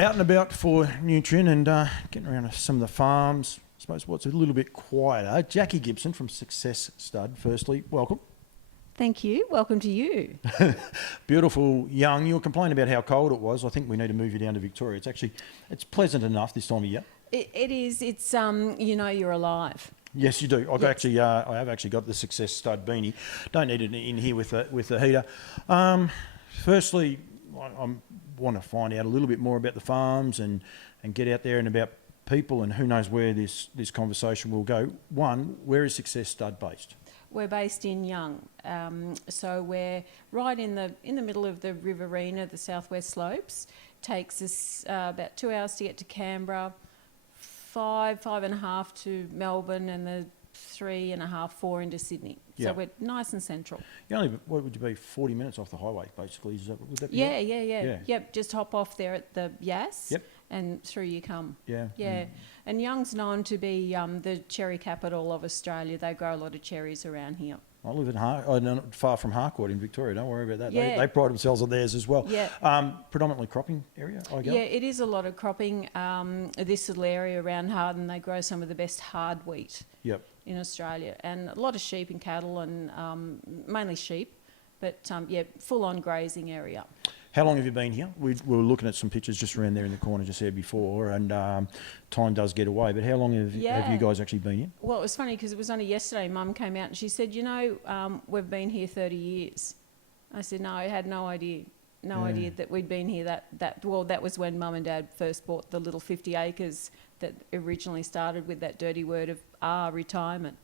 Out and about for Nutrien and getting around to some of the farms. I suppose what's a little bit quieter. Jackie Gibson from Success Stud, firstly, welcome. Thank you. Welcome to you. Beautiful young. You were complaining about how cold it was. I think we need to move you down to Victoria. It's pleasant enough this time of year. It is. It's you're alive. Yes, you do. Yes. I have actually got the Success Stud beanie. Don't need it in here with the heater. Firstly, I want to find out a little bit more about the farms and get out there and about people, and who knows where this conversation will go. One, where is Success Stud based? We're based in Young, so we're right in the middle of the Riverina, the southwest slopes. Takes us about 2 hours to get to Canberra, 5.5 to Melbourne, and the 3.5, 4 into Sydney. Yeah. So we're nice and central. What would you be, 40 minutes off the highway, basically? Would that be Yeah, right? yeah. Yep, just hop off there at the Yass. Yep. And through you come. Yeah. Yeah. And Young's known to be the cherry capital of Australia. They grow a lot of cherries around here. I live not far from Harcourt in Victoria. Don't worry about that. Yeah. They pride themselves on theirs as well. Yeah. Predominantly cropping area, I guess. Yeah, it is a lot of cropping. This little area around Harden, they grow some of the best hard wheat in Australia. And a lot of sheep and cattle, and mainly sheep. But, full-on grazing area. How long have you been here? We were looking at some pictures just around there in the corner just there before, and time does get away. But how long have you guys actually been here? Well, it was funny because it was only yesterday Mum came out and she said, we've been here 30 years. I said, no, I had no idea. No idea that we'd been here that was when Mum and Dad first bought the little 50 acres that originally started with that dirty word of retirement.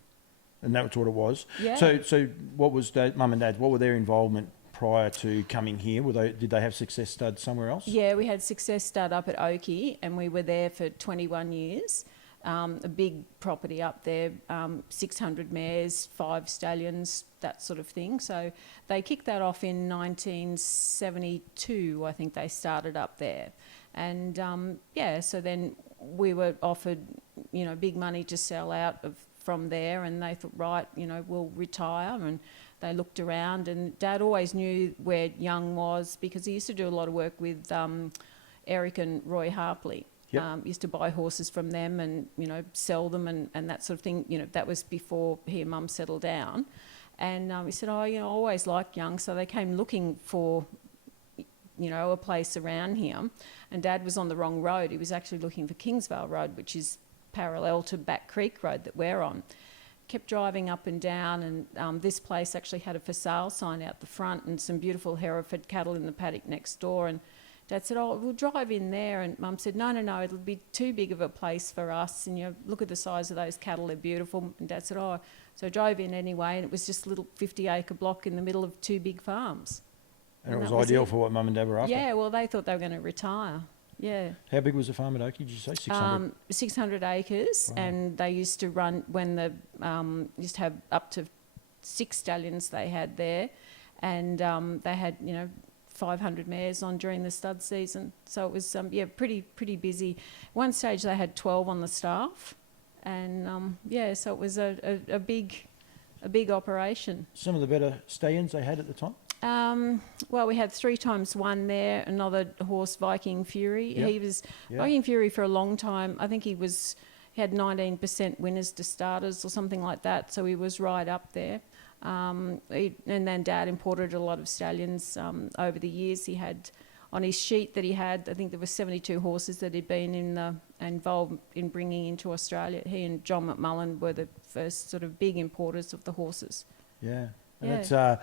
And that's what it was? Yeah. So what was Mum and Dad's, what were their involvement prior to coming here? Did they have Success Stud somewhere else? Yeah, we had Success Stud up at Oakey, and we were there for 21 years. A big property up there, 600 mares, 5 stallions, that sort of thing. So they kicked that off in 1972, I think they started up there. And so then we were offered, big money to sell out from there, and they thought, right, we'll retire. And they looked around, and Dad always knew where Young was because he used to do a lot of work with Eric and Roy Harpley. Yep. Used to buy horses from them and, sell them and that sort of thing. That was before he and Mum settled down. And he said, I always liked Young. So they came looking for, a place around here. And Dad was on the wrong road. He was actually looking for Kingsvale Road, which is parallel to Back Creek Road that we're on. Kept driving up and down, and this place actually had a for sale sign out the front and some beautiful Hereford cattle in the paddock next door. And Dad said, we'll drive in there. And Mum said, no, it'll be too big of a place for us. And look at the size of those cattle, they're beautiful. And Dad said, So I drove in anyway, and it was just a little 50-acre block in the middle of 2 big farms. And it was ideal for what Mum and Dad were after? Yeah, well, they thought they were going to retire. Yeah. How big was the farm at Oakey, did you say? 600? 600 acres, wow. And they used to run, when the used to have up to 6 stallions they had there, and they had, 500 mares on during the stud season. So it was, pretty busy. One stage they had 12 on the staff, and so it was a big operation. Some of the better stallions they had at the time? Well, we had 3x1 there, another horse, Viking Fury. Yep. He was Viking Fury for a long time. I think he had 19% winners to starters or something like that, so he was right up there. And then Dad imported a lot of stallions over the years. He had, on his sheet that he had, I think there were 72 horses that he'd been involved in bringing into Australia. He and John McMullen were the first sort of big importers of the horses. Yeah. And it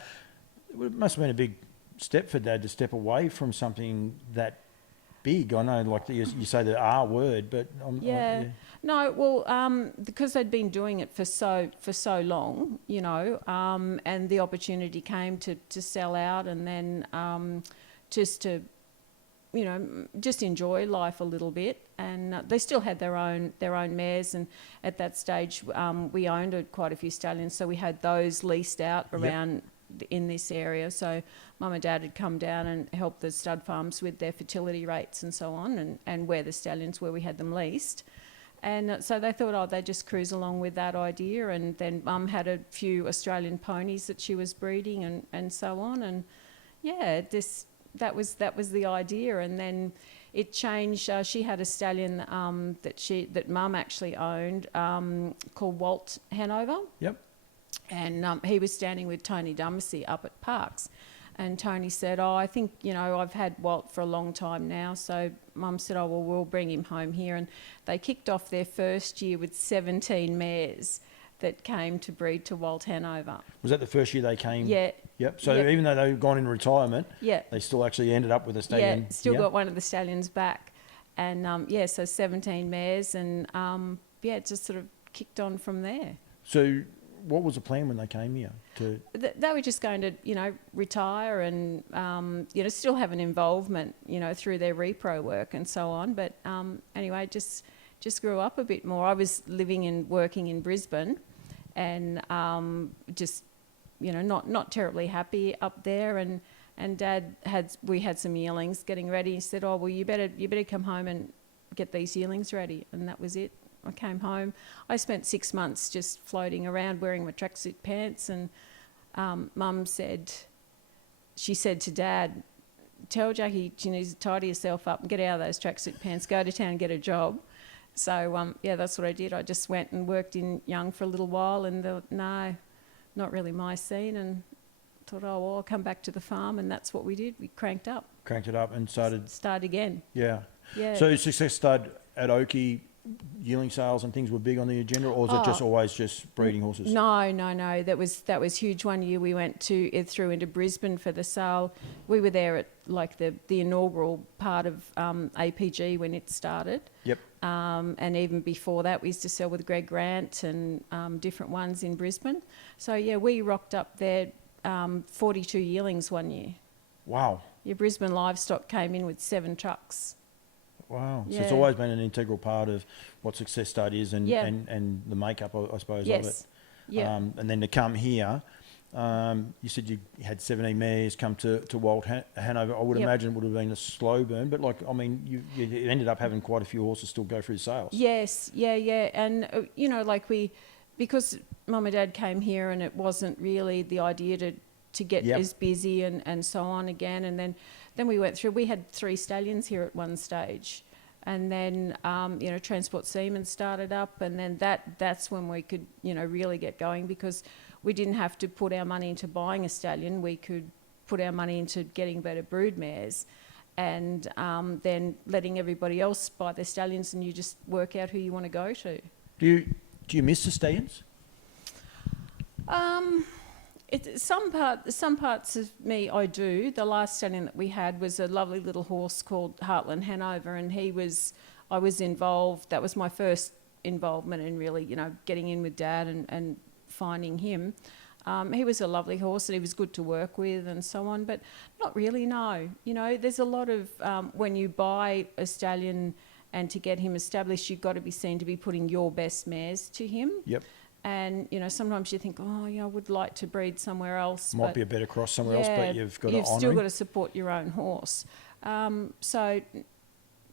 must have been a big step for Dad to step away from something that big. I know, like you say the R word, but no. Well, because they'd been doing it for so long, and the opportunity came to sell out, and then just to just enjoy life a little bit. And they still had their own mares, and at that stage we owned quite a few stallions, so we had those leased out around. Yep. In this area, so Mum and Dad had come down and helped the stud farms with their fertility rates and so on, and where the stallions were, we had them leased. And so they thought, they'd just cruise along with that idea. And then Mum had a few Australian ponies that she was breeding and so on. And that was the idea. And then it changed. She had a stallion that Mum actually owned called Walt Hanover. Yep. And he was standing with Tony Dumacy up at Parks. And Tony said, oh, I think, I've had Walt for a long time now. So Mum said, oh, well, we'll bring him home here. And they kicked off their first year with 17 mares that came to breed to Walt Hanover. Was that the first year they came? Yeah. Yep. So Yep. even though they've gone in retirement, Yeah. they still actually ended up with a stallion. Yeah, still got one of the stallions back. And, so 17 mares. And, it just sort of kicked on from there. So what was the plan when they came here? They were just going to, retire and, still have an involvement, through their repro work and so on. But anyway, just grew up a bit more. I was living and working in Brisbane and just, not terribly happy up there. And Dad we had some yearlings getting ready. He said, oh, well, you better come home and get these yearlings ready. And that was it. I came home. I spent 6 months just floating around wearing my tracksuit pants, and Mum said to Dad, tell Jackie she needs to tidy herself up and get out of those tracksuit pants, go to town and get a job. So, that's what I did. I just went and worked in Young for a little while, and no, not really my scene, and thought, oh, well, I'll come back to the farm, and that's what we did. We cranked up. Cranked it up and started... Start again. Yeah. Yeah. So success started at Oakey, yearling sales and things were big on the agenda, or was it just always just breeding horses? No. That was huge. One year we went through into Brisbane for the sale. We were there at like the inaugural part of APG when it started. Yep. And even before that, we used to sell with Greg Grant and different ones in Brisbane. So yeah, we rocked up there 42 yearlings one year. Wow. Your Brisbane livestock came in with 7 trucks. Wow. Yeah. So it's always been an integral part of what Success Stud is and the makeup, I suppose, Yes. of it. Yeah. And then to come here, you said you had 17 mares come to Walt Hanover. I would imagine it would have been a slow burn, but you ended up having quite a few horses still go through sales. Yes, yeah. And, because Mum and Dad came here and it wasn't really the idea to get as busy and so on again. And then we went through, we had 3 stallions here at one stage. And then, Transport Seaman started up, and then that's when we could, really get going, because we didn't have to put our money into buying a stallion. We could put our money into getting better brood mares, and then letting everybody else buy their stallions, and you just work out who you want to go to. Do you miss the stallions? Some parts of me I do. The last stallion that we had was a lovely little horse called Heartland Hanover, and I was involved. That was my first involvement in really, getting in with Dad and finding him. He was a lovely horse and he was good to work with and so on, but not really, no. There's a lot of, when you buy a stallion and to get him established, you've got to be seen to be putting your best mares to him. Yep. And, sometimes you think, oh, yeah, I would like to breed somewhere else. Might be a better cross somewhere else, but you've got to honour him. You've still got to support your own horse. So,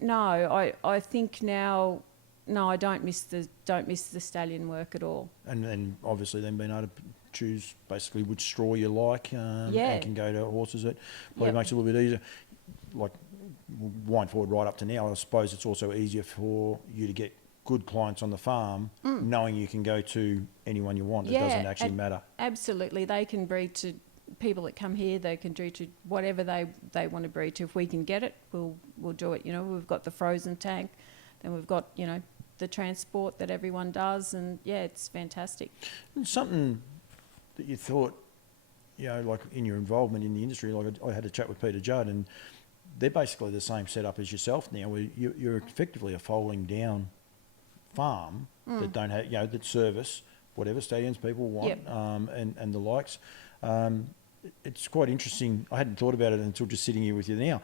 no, I think now, no, I don't miss the stallion work at all. And then obviously then being able to choose basically which straw you like and can go to horses that probably makes it a little bit easier. Like, wind forward right up to now, I suppose it's also easier for you to get good clients on the farm, knowing you can go to anyone you want. It doesn't actually matter. Absolutely. They can breed to people that come here. They can breed to whatever they want to breed to. If we can get it, we'll do it. We've got the frozen tank, then we've got, the transport that everyone does, and it's fantastic. And something that you thought, like in your involvement in the industry, like I had a chat with Peter Judd, and they're basically the same setup as yourself now, where you're effectively a folding down farm that don't have, that service whatever stallions people want, and the likes. It's quite interesting. I hadn't thought about it until just sitting here with you now.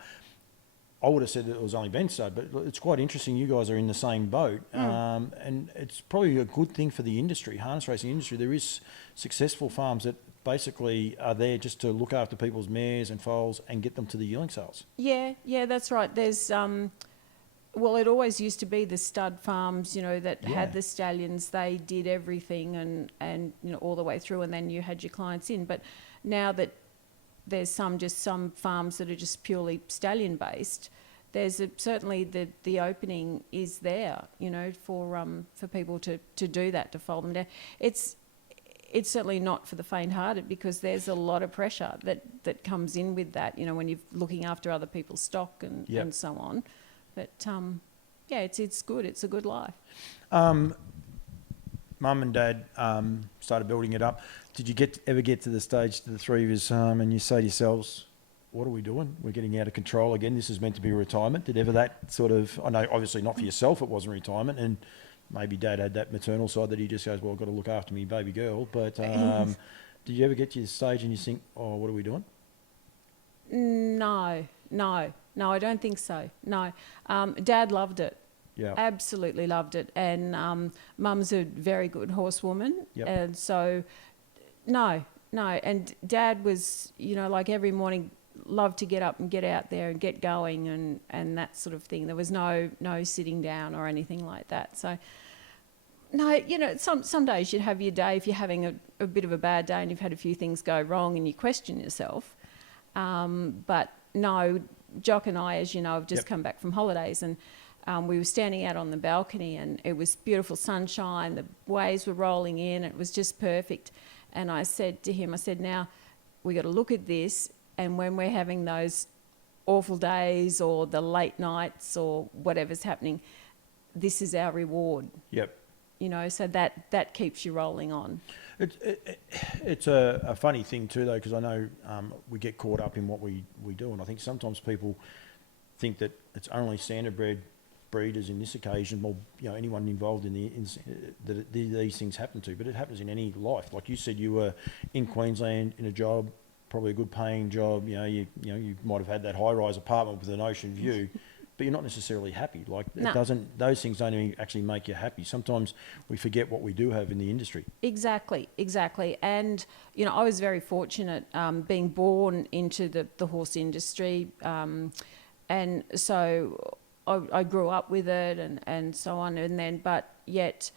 I would have said that it was only Ben Stud, but it's quite interesting. You guys are in the same boat, and it's probably a good thing for the industry, harness racing industry. There is successful farms that basically are there just to look after people's mares and foals and get them to the yearling sales. Yeah, that's right. There's well, it always used to be the stud farms, that had the stallions. They did everything and all the way through, and then you had your clients in. But now that there's some farms that are just purely stallion based, there's certainly the opening is there, you know, for people to do that, to fold them down. It's certainly not for the faint-hearted, because there's a lot of pressure that comes in with that, you know, when you're looking after other people's stock and so on. But yeah, it's good. It's a good life. Mum and Dad started building it up. Did you ever get to the stage, to the three of us, and you say to yourselves, what are we doing? We're getting out of control again. This is meant to be retirement. Did ever that sort of, I know obviously not for yourself, it wasn't retirement, and maybe Dad had that maternal side that he just goes, well, I've got to look after me baby girl. But did you ever get to the stage and you think, oh, what are we doing? No, I don't think so. No. Dad loved it. Yeah. Absolutely loved it. And Mum's a very good horsewoman. Yep. And so, no. And Dad was, you know, like every morning, loved to get up and get out there and get going and that sort of thing. There was no sitting down or anything like that. So, no, you know, some days you'd have your day, if you're having a bit of a bad day and you've had a few things go wrong and you question yourself. But no, Jock and I, as you know, have just come back from holidays, and we were standing out on the balcony and it was beautiful sunshine, the waves were rolling in, it was just perfect. And I said to him, now we got to look at this, and when we're having those awful days or the late nights or whatever's happening, this is our reward. Yep. You know, so that keeps you rolling on. It's a funny thing too, though, because I know we get caught up in what we do, and I think sometimes people think that it's only standardbred breeders in this occasion, well, you know, anyone involved that these things happen to, but it happens in any life. Like you said, you were in Queensland in a job, probably a good paying job. You might have had that high-rise apartment with an ocean view, but you're not necessarily happy. Like No. those things don't even actually make you happy. Sometimes we forget what we do have in the industry. Exactly. And, you know, I was very fortunate being born into the horse industry. And so I grew up with it and so on. And then, but yet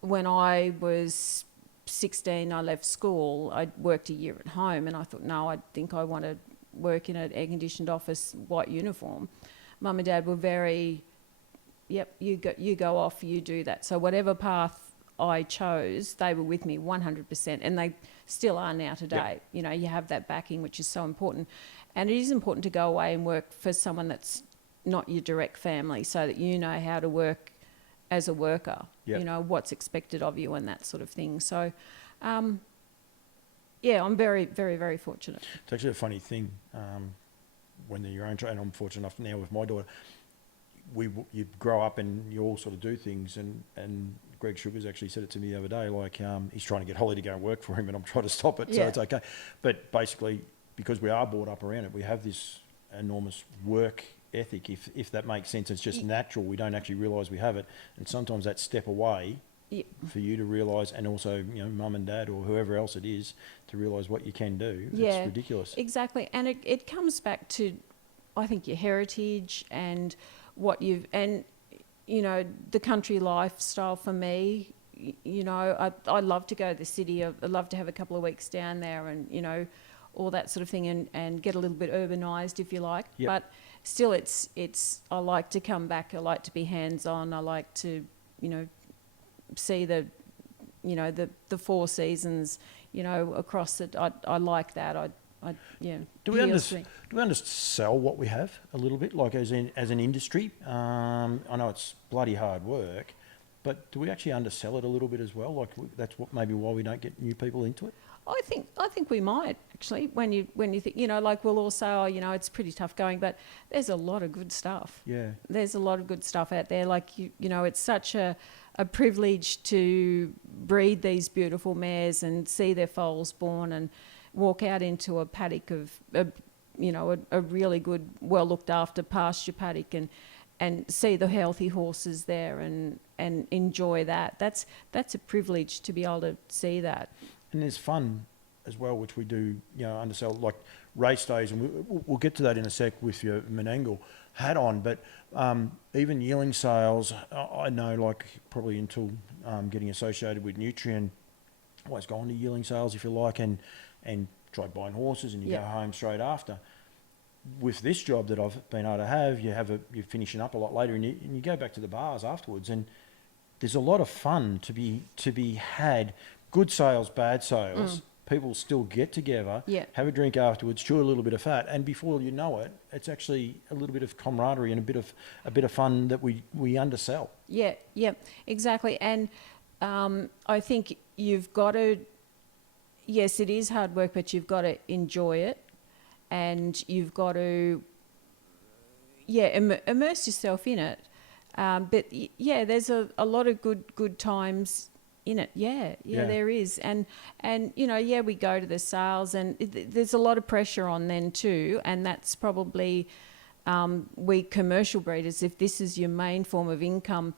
when I was 16, I left school. I worked a year at home and I thought, no, I think I want to work in an air-conditioned office, white uniform. Mum and Dad were very, yep, you go off, you do that. So whatever path I chose, they were with me 100%, and they still are now today. Yep. You know, you have that backing, which is so important. And it is important to go away and work for someone that's not your direct family, so that you know how to work as a worker, Yep. you know, what's expected of you and that sort of thing. So, yeah, I'm very, very, very fortunate. It's actually a funny thing when they're your own child, and I'm fortunate enough now with my daughter, you grow up and you all sort of do things, and Greg Sugars actually said it to me the other day, like he's trying to get Holly to go and work for him and I'm trying to stop it, so it's okay. But basically, because we are brought up around it, we have this enormous work ethic, if that makes sense. It's just natural. We don't actually realise we have it, and sometimes that step away for you to realise, and also, you know, Mum and Dad or whoever else it is, to realise what you can do. It's ridiculous. Exactly. And it comes back to, I think, your heritage and what you've, and, you know, the country lifestyle for me. You know, I love to go to the city. I love to have a couple of weeks down there and, you know, all that sort of thing, and get a little bit urbanised, if you like. Yep. But still, it's I like to come back. I like to be hands-on. I like to, you know, see the four seasons, you know, across it. I like that. Do we undersell what we have a little bit, like as an industry? I know it's bloody hard work, but do we actually undersell it a little bit as well? Like that's what maybe why we don't get new people into it. I think we might actually, when you think, you know, like we'll all say, oh, you know, it's pretty tough going, but there's a lot of good stuff. Yeah. There's a lot of good stuff out there. Like you know, it's such a privilege to breed these beautiful mares and see their foals born and walk out into a paddock of a really good, well looked after pasture paddock and see the healthy horses there and enjoy that. That's a privilege to be able to see that. And there's fun as well, which we do, you know, undersell, like race days, and we'll get to that in a sec with your Menangle hat on, but even yearling sales, I know, like probably until getting associated with Nutrien, always gone to yearling sales, if you like, and tried buying horses, and you go home straight after. with this job that I've been able to have, you're finishing up a lot later, and you go back to the bars afterwards, and there's a lot of fun to be had. Good sales, bad sales. People still get together, Yeah. have a drink afterwards, chew a little bit of fat, and before you know it, it's actually a little bit of camaraderie and a bit of fun that we undersell. Yeah, yeah, exactly. And I think you've got to, yes, it is hard work, but you've got to enjoy it, and you've got to, immerse yourself in it. There's a lot of good times in it. Yeah, there is. And we go to the sales, and there's a lot of pressure on then too, and that's probably we commercial breeders, if this is your main form of income,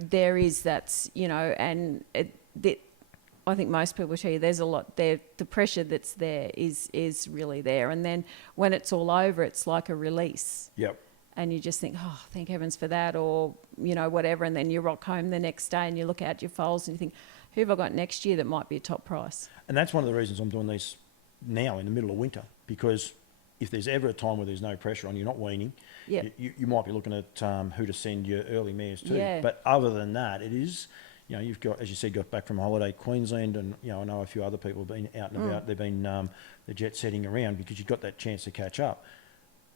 there is, that's, and I think most people tell you there's a lot there. The pressure that's there is really there, and then when it's all over, it's like a release. Yep. And you just think, oh, thank heavens for that, or, whatever. And then you rock home the next day and you look at your foals and you think, who have I got next year that might be a top price? And that's one of the reasons I'm doing these now in the middle of winter, because if there's ever a time where there's no pressure on, you're not weaning, you might be looking at who to send your early mares to. Yeah. But other than that, it is, you've got, as you said, got back from holiday, Queensland, and, I know a few other people have been out and about. They've been the jet setting around because you've got that chance to catch up.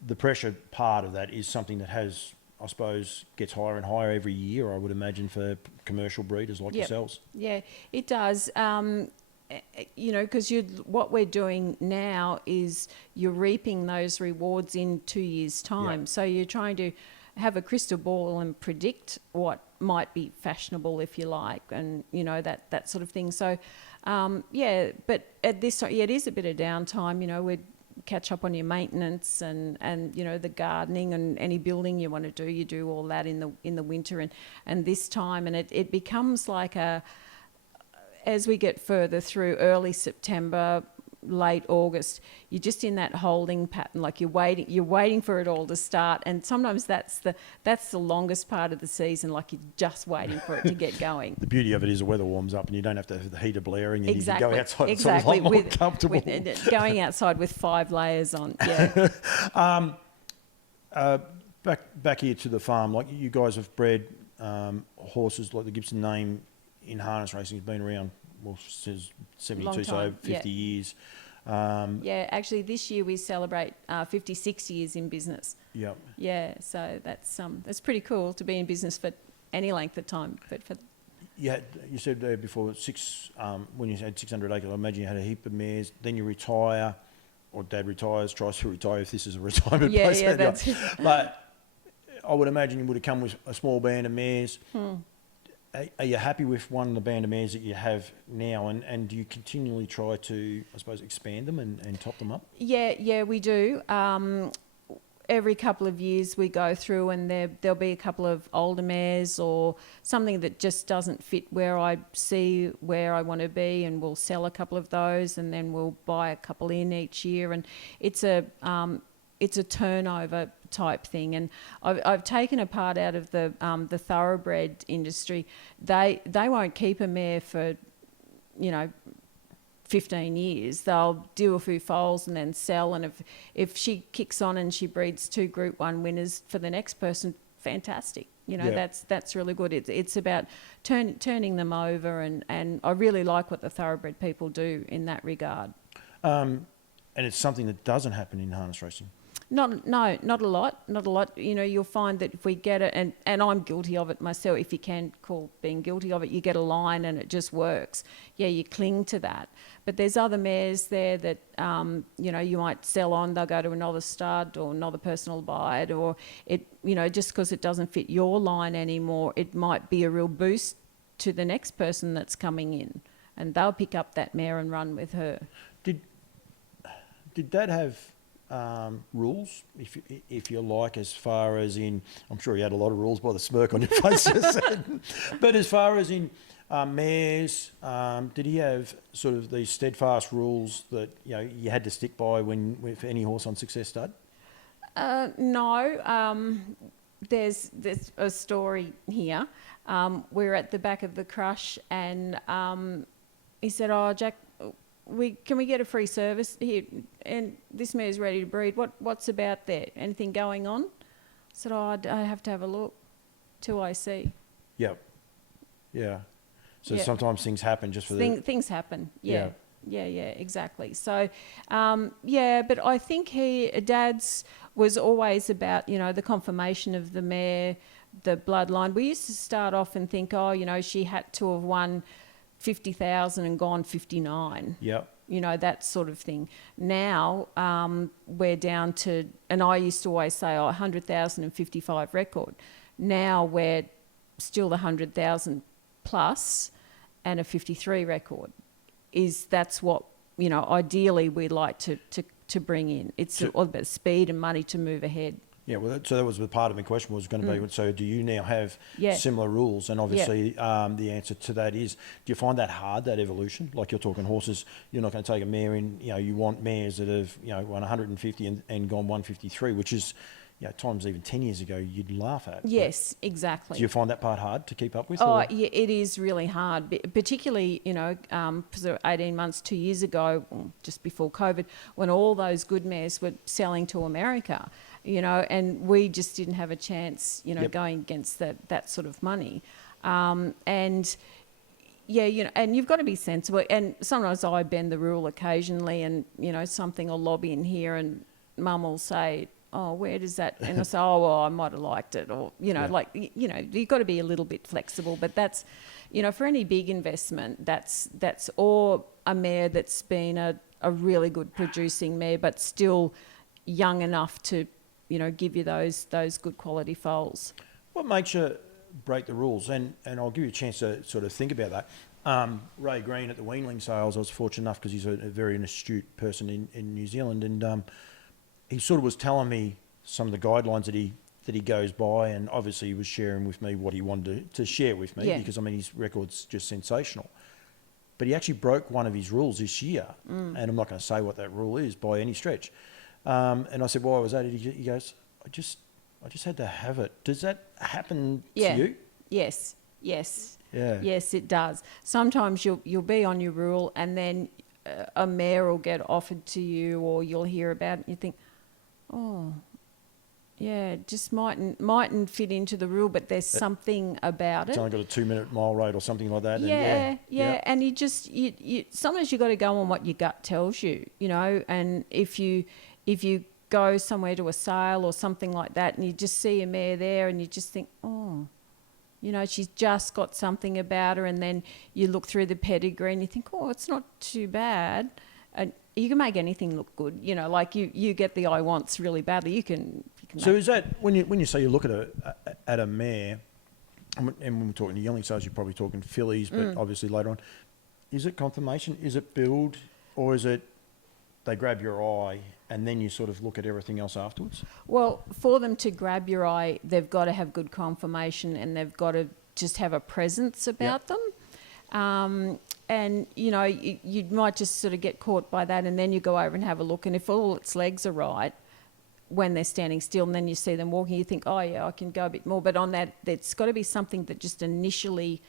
The pressure part of that is something that has, I suppose, gets higher and higher every year, I would imagine, for commercial breeders like yourselves. Yeah, it does. Because what we're doing now is you're reaping those rewards in 2 years' time. Yep. So you're trying to have a crystal ball and predict what might be fashionable, if you like, and, that sort of thing. So, but at this time, it is a bit of downtime. We're catch up on your maintenance and the gardening and any building you want to do. You do all that in the winter and this time, and it becomes like as we get further through early September, late August, you're just in that holding pattern, like you're waiting for it all to start, and sometimes that's the longest part of the season, like you're just waiting for it to get going. The beauty of it is the weather warms up and you don't have to have the heater blaring, and exactly. You can go outside. Exactly. It's a lot more comfortable. Going outside with 5 layers on. Yeah. Back here to the farm, like you guys have bred horses, like the Gibson name in harness racing has been around, since 72, so 50 years. Actually this year we celebrate 56 years in business. Yep. Yeah, so that's pretty cool to be in business for any length of time. But for you said there before when you had 600 acres, I imagine you had a heap of mares. Then you retire, or Dad retires, tries to retire if this is a retirement place. Yeah, that's it. But I would imagine you would have come with a small band of mares. Are you happy with one of the band of mares that you have now, and do you continually try to, I suppose, expand them and top them up? Yeah, we do. Every couple of years we go through, and there'll be a couple of older mares or something that just doesn't fit where I see where I want to be, and we'll sell a couple of those, and then we'll buy a couple in each year, and it's a turnover type thing. And I've taken a part out of the thoroughbred industry. They won't keep a mare for 15 years. They'll do a few foals and then sell, and if she kicks on and she breeds 2 Group 1 winners for the next person, fantastic. That's really good. It's about turning them over, and I really like what the thoroughbred people do in that regard. And it's something that doesn't happen in harness racing. Not a lot. You'll find that if we get it, and I'm guilty of it myself, if you can call being guilty of it, you get a line and it just works. Yeah, you cling to that. But there's other mares there that, you might sell on, they'll go to another stud or another person will buy it, or it, just because it doesn't fit your line anymore, it might be a real boost to the next person that's coming in, and they'll pick up that mare and run with her. Did Dad have rules, if you like, as far as in, I'm sure he had a lot of rules by the smirk on your face, but as far as in mares, did he have sort of these steadfast rules that you had to stick by with any horse on Success Stud? No. There's a story here. We're at the back of the crush, and he said, "Oh, Jack, can we get a free service here? And this mare's ready to breed. What's about there? Anything going on? I said, oh, I have to have a look till I see. Yep. Yeah. So Yeah. sometimes things happen just for Things happen. Yeah. Yeah, exactly. So, but I think Dad's was always about, the confirmation of the mare, the bloodline. We used to start off and think, she had to have won 50,000 and gone 59. Yep. That sort of thing. Now we're down to, and I used to always say, 100,000 and 55 record. Now we're still the 100,000 plus and a 53 record. That's what, ideally we'd like to bring in. It's all about speed and money to move ahead. Yeah, well, so that was the part of my question was going to be, so do you now have similar rules? And obviously the answer to that is, do you find that hard, that evolution? Like you're talking horses, you're not going to take a mare in, you want mares that have, won 150 and gone 153, which is, at times even 10 years ago, you'd laugh at. Yes, exactly. Do you find that part hard to keep up with? Oh, yeah, it is really hard, particularly, 18 months, 2 years ago, just before COVID, when all those good mares were selling to America, and we just didn't have a chance, going against that sort of money. And you've got to be sensible. And sometimes I bend the rule occasionally and, something will lobby in here and Mum will say, oh, where does that? And I say, oh, well, I might have liked it. Or, you've got to be a little bit flexible. But that's, for any big investment, that's or a mare that's been a really good producing mare, but still young enough to, give you those good quality foals. What makes you break the rules? And I'll give you a chance to sort of think about that. Ray Green at the Weanling sales, I was fortunate enough because he's a very astute person in New Zealand, and he sort of was telling me some of the guidelines that he goes by, and obviously he was sharing with me what he wanted to share with me because, his record's just sensational. But he actually broke one of his rules this year, and I'm not going to say what that rule is by any stretch. And I said, why was that? He goes, I just had to have it. Does that happen to you? Yes. Yeah. Yes, it does. Sometimes you'll be on your rule and then a mare will get offered to you or you'll hear about it and you think, oh, yeah, it just mightn't fit into the rule, but there's something about it. It's only got a 2-minute mile rate or something like that. Yeah. And you sometimes you got to go on what your gut tells you, and if you go somewhere to a sale or something like that and you just see a mare there and you just think, oh, she's just got something about her, and then you look through the pedigree and you think, oh, it's not too bad. And you can make anything look good, like you get the I wants really badly. You can. So is that when you say you look at a mare, and when we're talking yearling sales, you're probably talking fillies, but obviously later on, is it confirmation? Is it build, or is it they grab your eye and then you sort of look at everything else afterwards? Well, for them to grab your eye, they've got to have good confirmation and they've got to just have a presence about them. And, you might just sort of get caught by that and then you go over and have a look. And if all its legs are right when they're standing still and then you see them walking, you think, oh, yeah, I can go a bit more. But on that, there's got to be something that just initially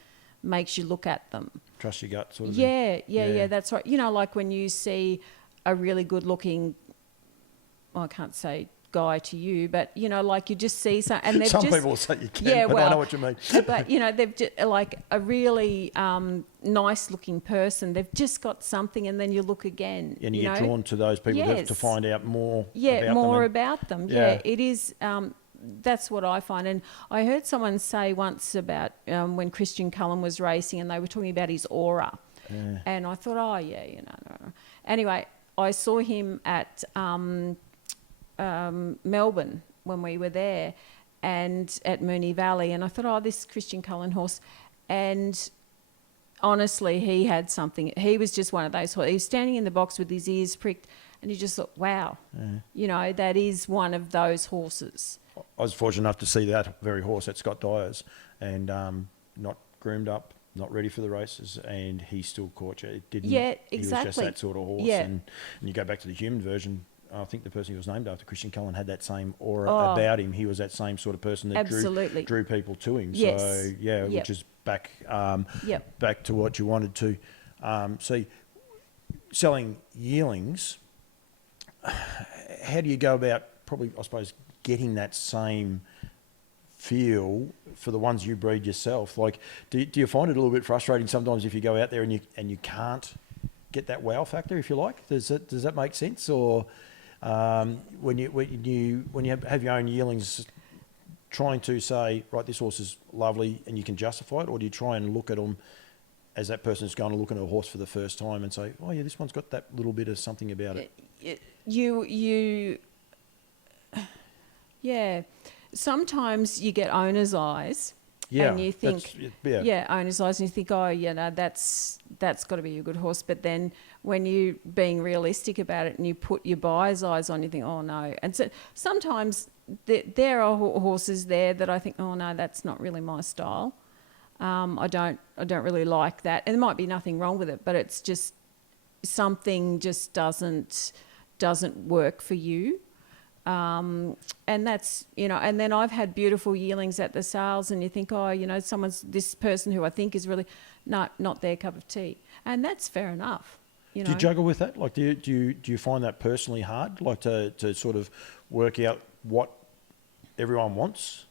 makes you look at them. Trust your gut sort of thing. Yeah, that's right. Like when you see a really good-looking, I can't say guy to you, but like you just see some, and they've some just, people will say you can, but I know what you mean. But they've just, like a really nice-looking person. They've just got something, and then you look again. And you get drawn to those people to find out more. About them. Yeah, it is. That's what I find. And I heard someone say once about when Christian Cullen was racing, and they were talking about his aura, and I thought, oh yeah, no. Anyway, I saw him at Melbourne when we were there and at Moonee Valley, and I thought, oh, this Christian Cullen horse. And honestly, he had something. He was just one of those horses. He was standing in the box with his ears pricked and you just thought, wow, that is one of those horses. I was fortunate enough to see that very horse at Scott Dyer's and not groomed up, not ready for the races, and he still caught you. It didn't. Yeah, exactly. He was just that sort of horse. Yeah. And you go back to the human version, I think the person he was named after, Christian Cullen, had that same aura about him. He was that same sort of person that drew people to him. Yes. So, which is back to what you wanted to see. selling yearlings, how do you go about probably, I suppose, getting that same feel for the ones you breed yourself? Like, do you find it a little bit frustrating sometimes if you go out there and you can't get that wow factor, if you like? Does that make sense? Or when you have your own yearlings, trying to say, right, this horse is lovely and you can justify it, or do you try and look at them as that person's going to look at a horse for the first time and say, oh yeah, this one's got that little bit of something about it? Yeah. Sometimes you get owner's eyes, Yeah, and you think, owner's eyes, and you think, oh, that's got to be a good horse. But then when you being realistic about it and you put your buyer's eyes on, you think, oh no. And so sometimes there are horses there that I think, oh no, that's not really my style. I don't really like that. And there might be nothing wrong with it, but it's just something just doesn't work for you. And that's, and then I've had beautiful yearlings at the sales, and you think, oh, this person who I think is really not their cup of tea. And that's fair enough. Do you juggle with that? Like, do you find that personally hard? Like to sort of work out what everyone wants?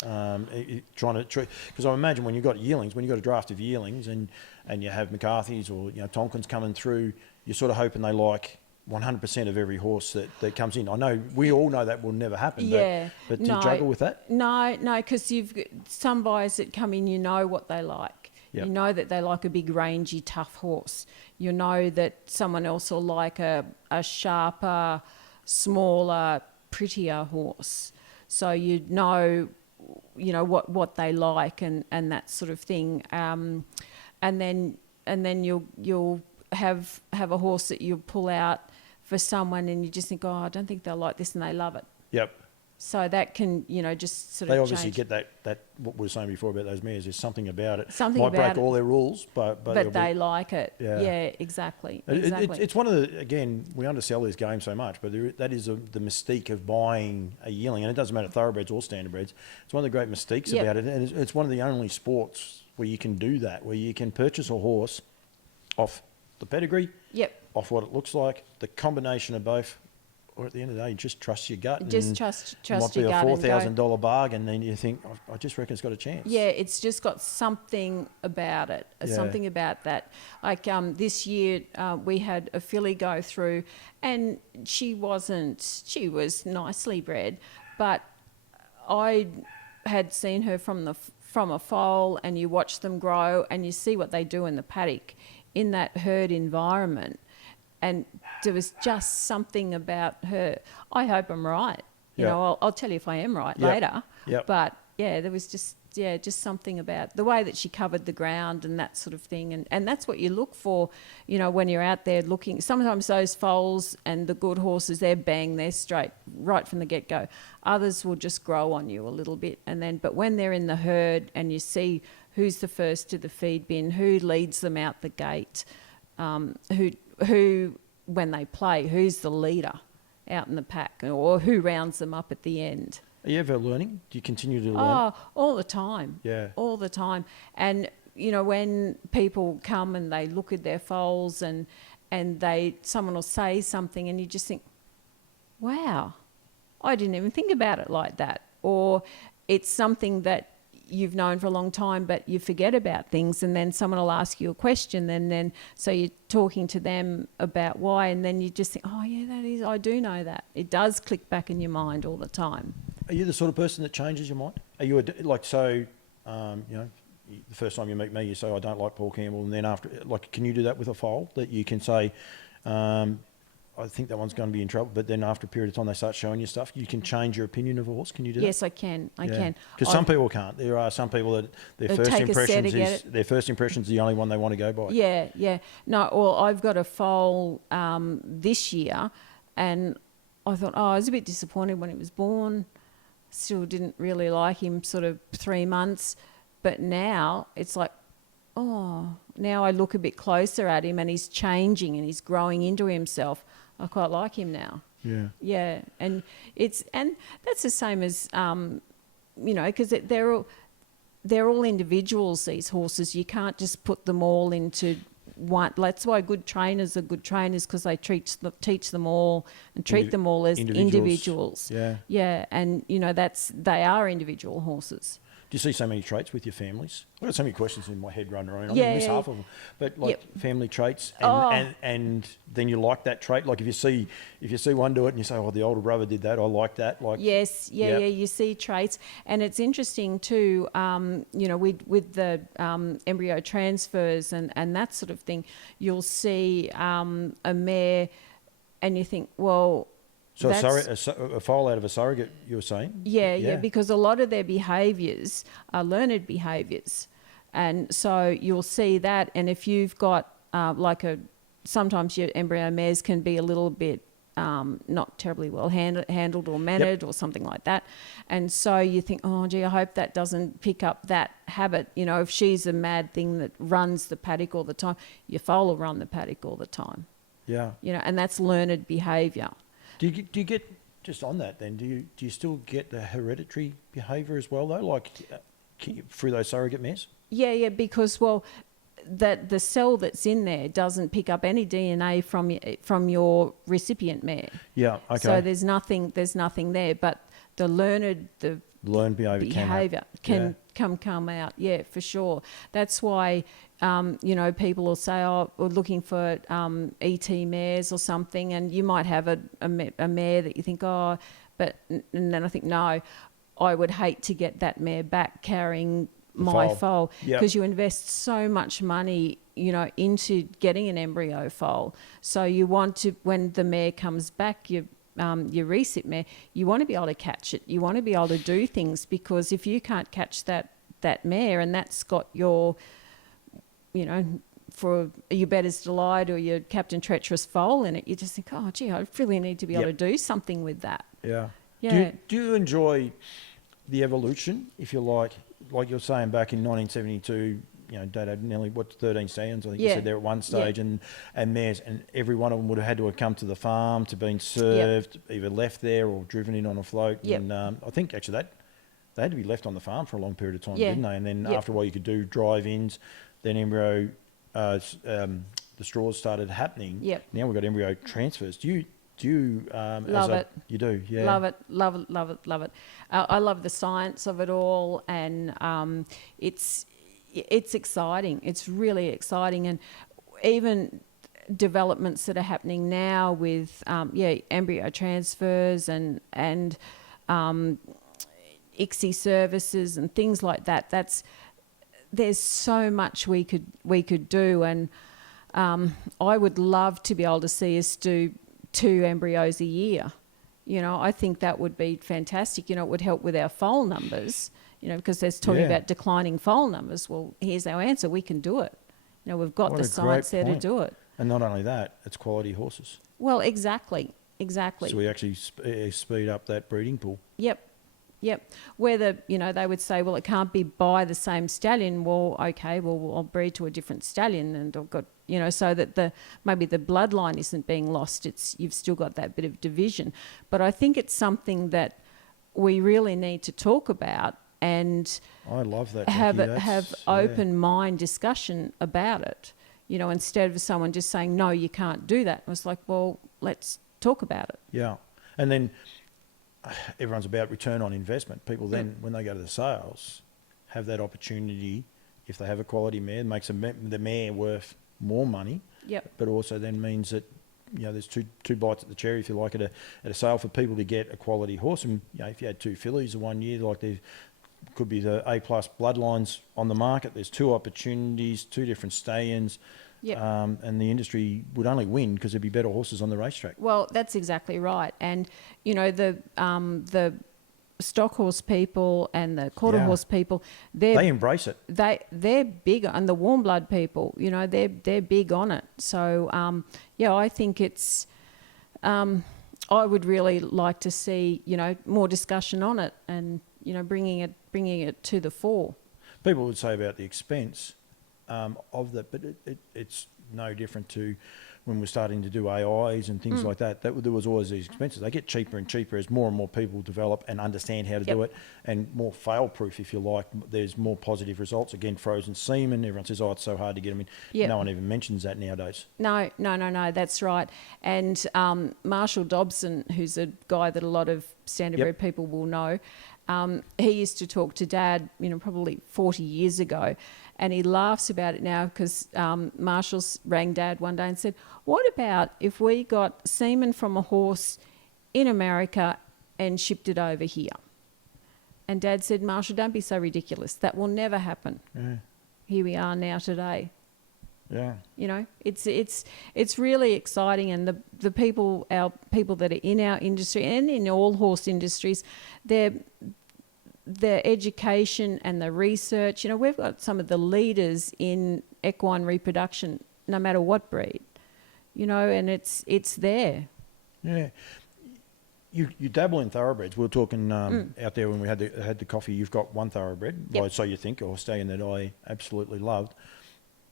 Because I imagine when you've got yearlings, when you've got a draft of yearlings and you have McCarthy's or Tonkins coming through, you're sort of hoping they like 100% of every horse that comes in. I know we all know that will never happen. Yeah, but do you juggle with that? No, because you've got some buyers that come in, what they like. Yep. You know that they like a big, rangy, tough horse. You know that someone else will like a sharper, smaller, prettier horse. So what they like and that sort of thing. And then you'll have a horse that you'll pull out for someone and you just think, oh, I don't think they'll like this, and they love it. Yep. So that can, just sort of They obviously change. get that what we were saying before about those mares, there's something about it. Something might about break all their rules, but they like it. Yeah, exactly. It's one of the, again, we undersell this game so much, but that is the mystique of buying a yearling, and it doesn't matter thoroughbreds or standardbreds. It's one of the great mystiques about it, and it's one of the only sports where you can do that, where you can purchase a horse off the pedigree, off what it looks like, the combination of both, or at the end of the day, you just trust your gut. Just trust your gut. It might be a $4,000 bargain, then you think, I just reckon it's got a chance. Yeah, it's just got something about it, something about that. Like this year, we had a filly go through, and she was nicely bred, but I had seen her from a foal, and you watch them grow, and you see what they do in the paddock, in that herd environment. And there was just something about her. I hope I'm right. I'll tell you if I am right later. Yep. But there was just something about the way that she covered the ground and that sort of thing. And that's what you look for, when you're out there looking. Sometimes those foals and the good horses, they're straight right from the get-go. Others will just grow on you a little bit. But when they're in the herd and you see who's the first to the feed bin, who leads them out the gate, who when they play, who's the leader out in the pack, or who rounds them up at the end. Are you ever learning? Do you continue to learn? Oh, all the time. Yeah. All the time. And, when people come and they look at their foals and someone will say something and you just think, wow, I didn't even think about it like that. Or it's something that you've known for a long time, but you forget about things, and then someone will ask you a question, and then so you're talking to them about why, and then you just think, oh yeah, I do know that. It does click back in your mind all the time. Are you the sort of person that changes your mind? Are you the first time you meet me, you say, I don't like Paul Campbell, and then after, can you do that with a foal, that you can say, I think that one's going to be in trouble, but then after a period of time they start showing you stuff, you can change your opinion of a horse? Can you do that? Yes, I can. I can. Because some people can't. There are some people that their first impression is the only one they want to go by. Yeah. No, well, I've got a foal this year, and I thought, I was a bit disappointed when he was born. Still didn't really like him sort of 3 months, but now it's like, now I look a bit closer at him and he's changing and he's growing into himself. I quite like him now. Yeah. Yeah. And that's the same as, because they're all individuals, these horses. You can't just put them all into That's why good trainers are good trainers, because they teach them all and treat them all as individuals. Yeah. Yeah, and they are individual horses. Do you see so many traits with your families? I've got so many questions in my head running around. I Yeah, miss yeah. half of them. But like family traits, Oh. and then you like that trait. Like if you see one do it and you say, "Oh, the older brother did that. I like that." Like Yes, yeah. You see traits, and it's interesting too. With the embryo transfers and that sort of thing, you'll see a mare, and you think, well. So a foal out of a surrogate, you were saying? Yeah, because a lot of their behaviours are learned behaviours. And so you'll see that. And if you've got sometimes your embryo mares can be a little bit not terribly well handled or mannered or something like that. And so you think, oh, gee, I hope that doesn't pick up that habit. If she's a mad thing that runs the paddock all the time, your foal will run the paddock all the time. Yeah. And that's learned behaviour. Do you get, just on that then, do you still get the hereditary behaviour as well though, like through those surrogate mares? Yeah, because that the cell that's in there doesn't pick up any DNA from your recipient mare. Yeah, okay. So there's nothing there, but the learned behaviour can come out. Yeah, for sure. That's why people will say, "Oh, we're looking for ET mares or something," and you might have a mare that you think, "Oh," and then I think, no, I would hate to get that mare back carrying my foal, because you invest so much money, into getting an embryo foal. So you want to, when the mare comes back, your recip mare, you want to be able to catch it. You want to be able to do things, because if you can't catch that mare, and that's got your, for your Bettor's Delight or your Captain Treacherous foal in it, you just think, oh, gee, I really need to be able to do something with that. Yeah. Yeah. Do you enjoy the evolution, if you like you're saying back in 1972, Dad had nearly 13 stallions, I think you said there at one stage, and mares, and every one of them would have had to have come to the farm to been served, either left there or driven in on a float. And I think actually that they had to be left on the farm for a long period of time, didn't they? And then after a while you could do drive-ins, then embryo, the straws started happening. Now we've got embryo transfers. Do you love it? You do, yeah. Love it. I love the science of it all, and it's exciting. It's really exciting, and even developments that are happening now with embryo transfers and ICSI services and things like that. There's so much we could do, and I would love to be able to see us do 2 embryos a year. I think that would be fantastic. It would help with our foal numbers, because there's talking about declining foal numbers. Well, here's our answer. We can do it. We've got the science there to do it. And not only that, it's quality horses. Well, exactly. So we actually speed up that breeding pool. Yep. Whether, they would say, well, it can't be by the same stallion. Well, okay, I'll breed to a different stallion, and I've got, so that maybe the bloodline isn't being lost. You've still got that bit of division. But I think it's something that we really need to talk about, and I love that. Have open mind discussion about it. Instead of someone just saying, no, you can't do that. It was like, well, let's talk about it. Yeah. And then everyone's about return on investment. People then, when they go to the sales, have that opportunity, if they have a quality mare, it makes the mare worth more money. But also then means that, there's two bites at the cherry, if you like, at a sale for people to get a quality horse. And, if you had 2 fillies 1 year, like there could be the A+ bloodlines on the market, there's 2 opportunities, 2 different stallions. And the industry would only win because there'd be better horses on the racetrack. Well, that's exactly right. And, the stock horse people and the quarter horse people, they embrace it. They're big, and the warm blood people, they're big on it. So, I think it's, I would really like to see, more discussion on it, and, bringing it to the fore. People would say about the expense of that, but it's no different to when we're starting to do AIs and things like that, there was always these expenses. They get cheaper and cheaper as more and more people develop and understand how to do it, and more fail-proof, if you like. There's more positive results. Again, frozen semen, everyone says, oh, it's so hard to get them in. Yep. No one even mentions that nowadays. No, that's right. And Marshall Dobson, who's a guy that a lot of standardbred people will know, he used to talk to Dad, probably 40 years ago, and he laughs about it now because Marshall rang Dad one day and said, what about if we got semen from a horse in America and shipped it over here? And Dad said, Marshall, don't be so ridiculous. That will never happen. Yeah. Here we are now today. Yeah. It's really exciting, and our people that are in our industry and in all horse industries, their education and the research. We've got some of the leaders in equine reproduction, no matter what breed. And it's there. Yeah. You dabble in thoroughbreds. We were talking out there when we had the coffee. You've got one thoroughbred, Yep. well, so you think, or stallion that I absolutely loved.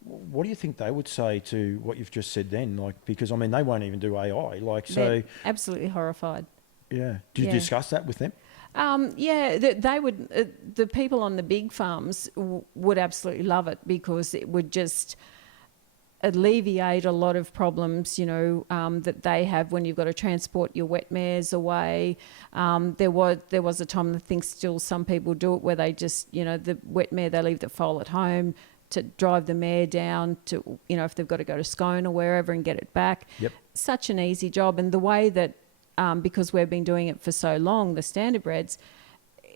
What do you think they would say to what you've just said then? Because they won't even do AI. They're absolutely horrified. Yeah. Did you discuss that with them? They would. The people on the big farms would absolutely love it, because it would just alleviate a lot of problems, that they have when you've got to transport your wet mares away. There was a time, I think still some people do it, where they just, the wet mare, they leave the foal at home to drive the mare down to, if they've got to go to Scone or wherever and get it back. Yep. Such an easy job. And the way that, because we've been doing it for so long, the standardbreds,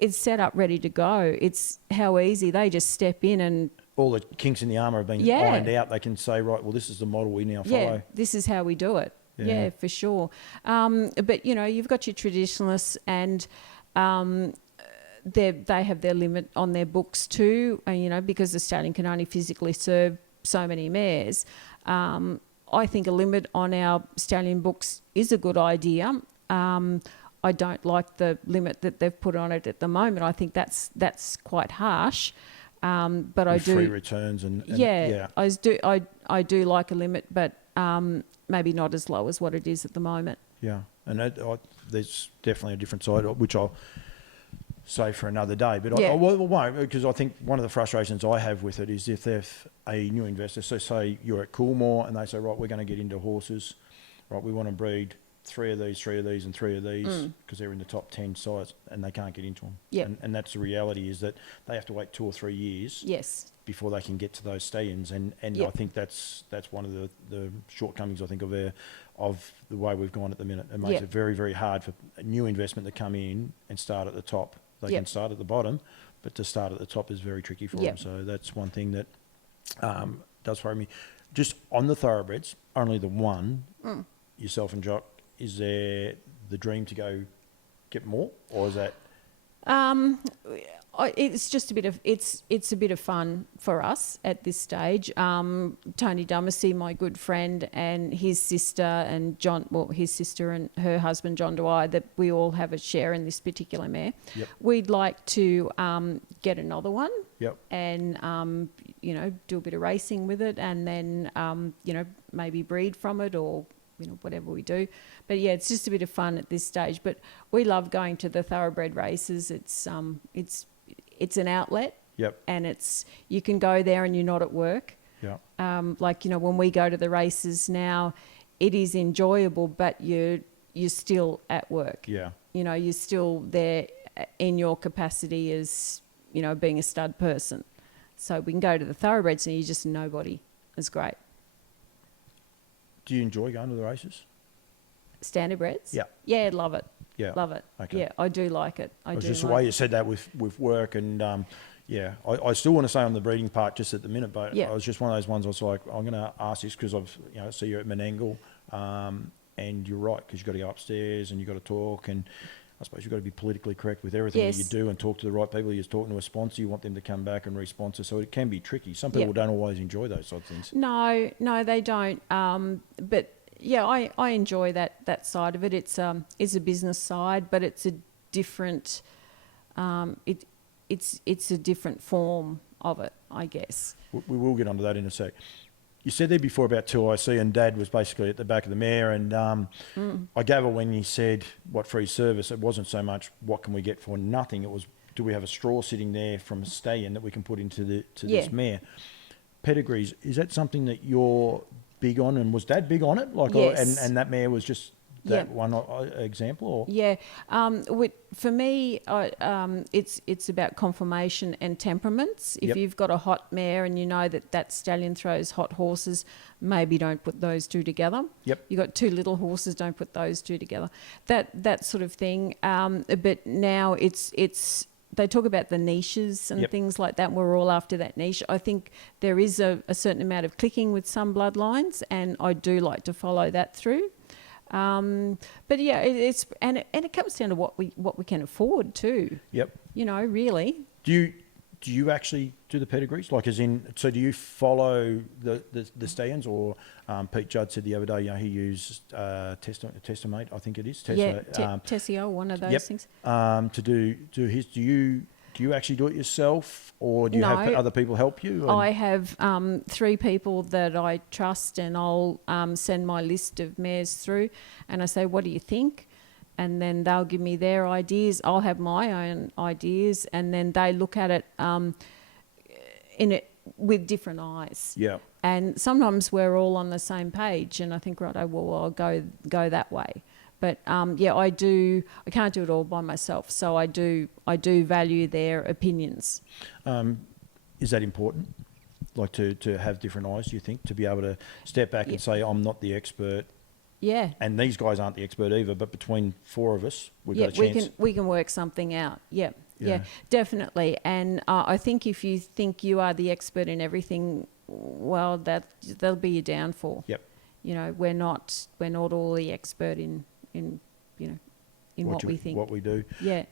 it's set up ready to go. It's how easy. They just step in and... all the kinks in the armour have been ironed out. They can say, right, well, this is the model we now follow. Yeah, this is how we do it. Yeah, for sure. But, you've got your traditionalists, and they have their limit on their books too, because the stallion can only physically serve so many mares. I think a limit on our stallion books is a good idea. I don't like the limit that they've put on it at the moment. I think that's quite harsh. But I do free returns and I do like a limit, but maybe not as low as what it is at the moment. Yeah, and there's definitely a different side, which I'll say for another day. But I won't, because I think one of the frustrations I have with it is if they're a new investor, so say you're at Coolmore and they say, right, we're going to get into horses, right, we want to breed 3 of these, 3 of these and 3 of these, because they're in the top 10 sites and they can't get into them. Yep. And that's the reality, is that they have to wait 2 or 3 years before they can get to those stallions. And I think that's one of the shortcomings, I think, of the way we've gone at the minute. It makes it very, very hard for a new investment to come in and start at the top. They can start at the bottom, but to start at the top is very tricky for them. So that's one thing that does worry me. Just on the thoroughbreds, only the one, yourself and Jock, is there the dream to go get more, or is that? It's just a bit of it's a bit of fun for us at this stage. Tony Dumacy, my good friend, and his sister and his sister and her husband John Dwyer, that we all have a share in this particular mare. Yep. We'd like to get another one. Yep. And do a bit of racing with it, and then maybe breed from it, or whatever we do. But yeah, it's just a bit of fun at this stage. But we love going to the thoroughbred races. It's an outlet. Yep. And you can go there and you're not at work. Yeah. When we go to the races now, it is enjoyable, but you're still at work. Yeah. You're still there in your capacity as, being a stud person. So we can go to the thoroughbreds and you're just nobody. It's great. Do you enjoy going to the races? Standardbreds? Yeah. Yeah, love it. Yeah. Love it. Okay. Yeah, I do like it. It was just the way you said that with work, and I still want to say on the breeding part just at the minute, but I was just one of those ones I was like, I'm going to ask this because I've see you at Menangle, and you're right, because you've got to go upstairs and you've got to talk, and I suppose you've got to be politically correct with everything that you do and talk to the right people. You're talking to a sponsor, you want them to come back and re-sponsor, so it can be tricky. Some people don't always enjoy those sort of things. No, they don't. But yeah, I enjoy that side of it. It's a business side, but it's a different it's a different form of it, I guess. We will get onto that in a sec. You said there before about 2IC, and Dad was basically at the back of the mare, and I gather when you said what free service, it wasn't so much what can we get for nothing. It was, do we have a straw sitting there from a stallion that we can put into this mare? Pedigrees, is that something that you're big on, and was Dad big on it? Like, Yes. and that mare was just that one example? Or? Yeah, for me, it's about conformation and temperaments. If you've got a hot mare and you know that stallion throws hot horses, maybe don't put those two together. Yep. You got two little horses, don't put those two together. That sort of thing. But now it's they talk about the niches and things like that. We're all after that niche. I think there is a certain amount of clicking with some bloodlines, and I do like to follow that through. But yeah, it comes down to what we can afford too. Yep. You know, really. Do you actually do the pedigrees? Like, as in, so do you follow the stallions, or Pete Judd said the other day, he used Testamate, I think it is. Tessio, one of those things. To do his. Do you actually do it yourself, or do you have other people help you? I have 3 people that I trust, and I'll send my list of mares through, and I say, what do you think? And then they'll give me their ideas. I'll have my own ideas, and then they look at it with different eyes. Yeah. And sometimes we're all on the same page, and I think, right, well, I'll go that way. But I can't do it all by myself, so I do value their opinions. Is that important? Like to have different eyes, do you think, to be able to step back and say, I'm not the expert? Yeah. And these guys aren't the expert either, but between 4 of us, we've got a chance. we can work something out. Yeah, definitely. And I think if you think you are the expert in everything, well, that'll be your downfall. Yep. You know, we're not all the expert in what we think. What we do. Yeah.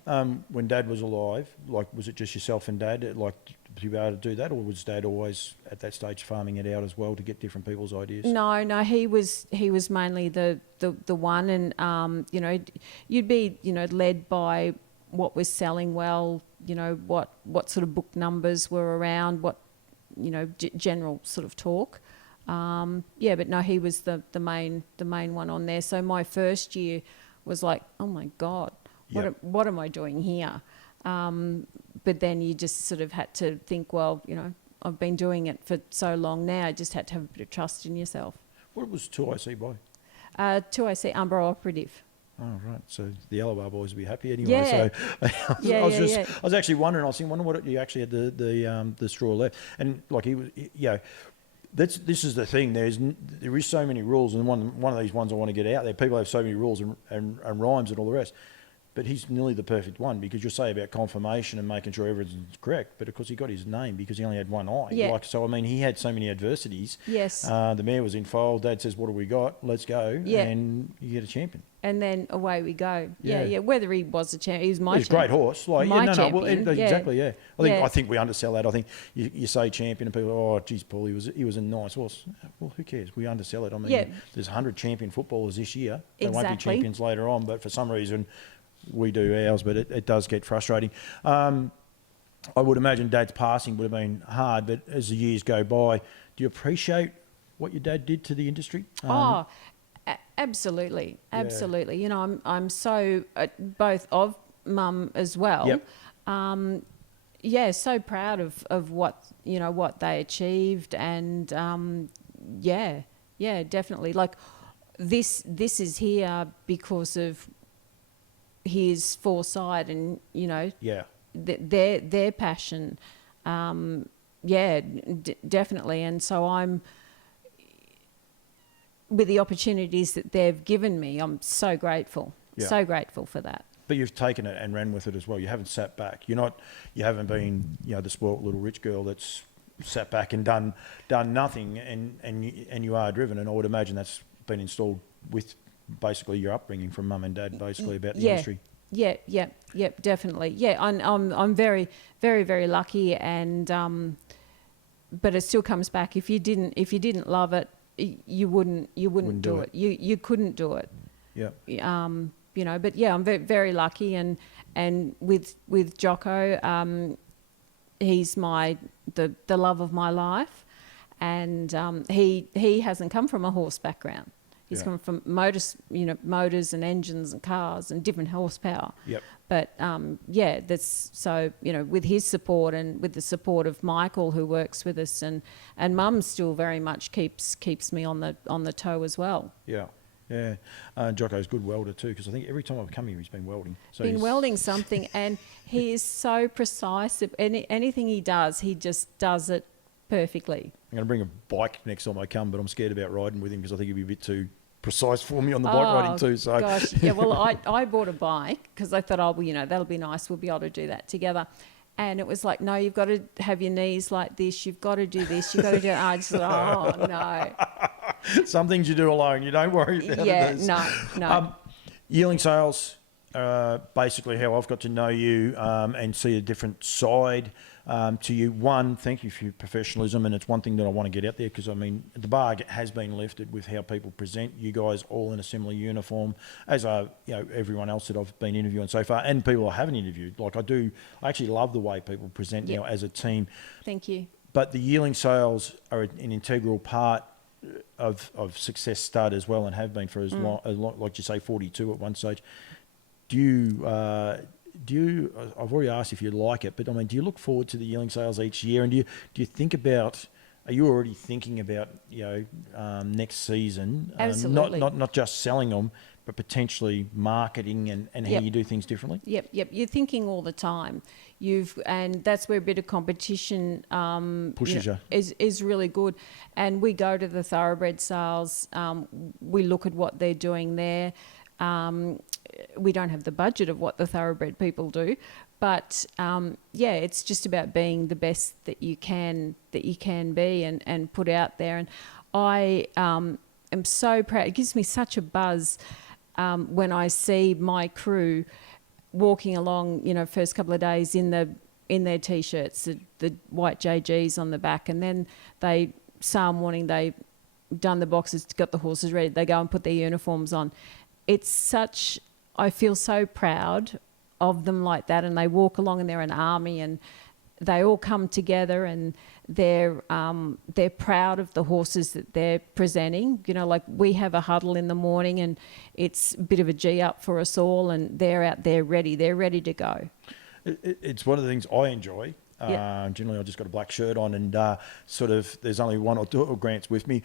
When Dad was alive, like, was it just yourself and Dad, like, to be able to do that, or was Dad always at that stage farming it out as well to get different people's ideas? No, he was mainly the one, and you'd be led by what was selling well, what sort of book numbers were around, what general sort of talk. But no, he was the main one on there. So my first year was like, oh my God, what am I doing here? But then you just sort of had to think, well, I've been doing it for so long now, I just had to have a bit of trust in yourself. What was 2IC by? 2IC Umbro Operative. Oh, right. So the LOR boys will be happy anyway. Yeah. So I was actually wondering, what you actually had the straw left. And like this is the thing. There is so many rules, and one of these ones I want to get out there. People have so many rules and rhymes and all the rest. But he's nearly the perfect one, because you'll say about confirmation and making sure everything's correct, but of course he got his name because he only had one eye. Yeah. So I mean, he had so many adversities. Yes. The mare was in foal. Dad says, "What have we got? Let's go." Yeah. And you get a champion. And then away we go. Yeah. Yeah. Whether he was a champion, he was my He's champion. a great horse. Like, champion. Exactly. Yeah. Yeah. I think we undersell that. I think you say champion and people, oh, geez, Paul, he was a nice horse. Well, who cares? We undersell it. I mean, there's 100 champion footballers this year. They won't be champions later on, but for some reason we do ours. But it does get frustrating. I would imagine Dad's passing would have been hard, but as the years go by, do you appreciate what your dad did to the industry? Absolutely. I'm so both of Mum as well. Yep. So proud of what what they achieved, and definitely. Like this is here because of his foresight and their passion. Definitely. And so I'm, with the opportunities that they've given me, I'm so grateful. Yeah. So grateful for that. But you've taken it and ran with it as well. You haven't sat back. You haven't been the spoilt little rich girl that's sat back and done nothing. And you are driven. And I would imagine that's been installed with basically your upbringing from Mum and Dad, basically, about the industry. Yeah, definitely. Yeah, I'm very, very, very lucky, and but it still comes back. If you didn't love it, you wouldn't do it. You couldn't do it. Yeah. But yeah, I'm very, very lucky, and with Jocko, he's the love of my life, and he hasn't come from a horse background. He's Yeah. come from motors and engines and cars and different horsepower. Yep. But that's so, with his support and with the support of Michael, who works with us, and Mum still very much keeps me on the toe as well. Yeah. Yeah. Jocko's a good welder too, because I think every time I've come here, he's been welding. So Been welding something, and he is so precise. Anything he does, he just does it perfectly. I'm going to bring a bike next time I come, but I'm scared about riding with him because I think he'd be a bit too precise for me on the bike riding too. So gosh, yeah. Well, I bought a bike because I thought, that'll be nice. We'll be able to do that together. And it was like, no, you've got to have your knees like this. You've got to do this. You've got to do it. I just thought, oh no. Some things you do alone. You don't worry about it. Yeah, no. Yearling sales, basically how I've got to know you and see a different side to you. One, thank you for your professionalism, and it's one thing that I want to get out there because, the bar has been lifted with how people present. You guys all in a similar uniform, as are everyone else that I've been interviewing so far, and people I haven't interviewed. Like I actually love the way people present now as a team. Thank you. But the yearling sales are an integral part of Success Stud as well, and have been for as long, like you say, 42 at one stage. Do you? I've already asked if you like it, but do you look forward to the yearling sales each year? And do you think about? Are you already thinking about next season? Absolutely. Not just selling them, but potentially marketing and how you do things differently. Yep. You're thinking all the time. And that's where a bit of competition pushes you. Is really good. And we go to the thoroughbred sales. We look at what they're doing there. We don't have the budget of what the thoroughbred people do, but it's just about being the best that you can be and put out there. And I am so proud. It gives me such a buzz when I see my crew walking along, first couple of days in their t-shirts, the white JGs on the back, and then Psalm morning they done the boxes, got the horses ready, they go and put their uniforms on. I feel so proud of them like that, and they walk along and they're an army, and they all come together, and they're proud of the horses that they're presenting. Like we have a huddle in the morning, and it's a bit of a G up for us all, and they're out there ready. They're ready to go. It's one of the things I enjoy. Generally, I just got a black shirt on, and there's only one or two Grants with me.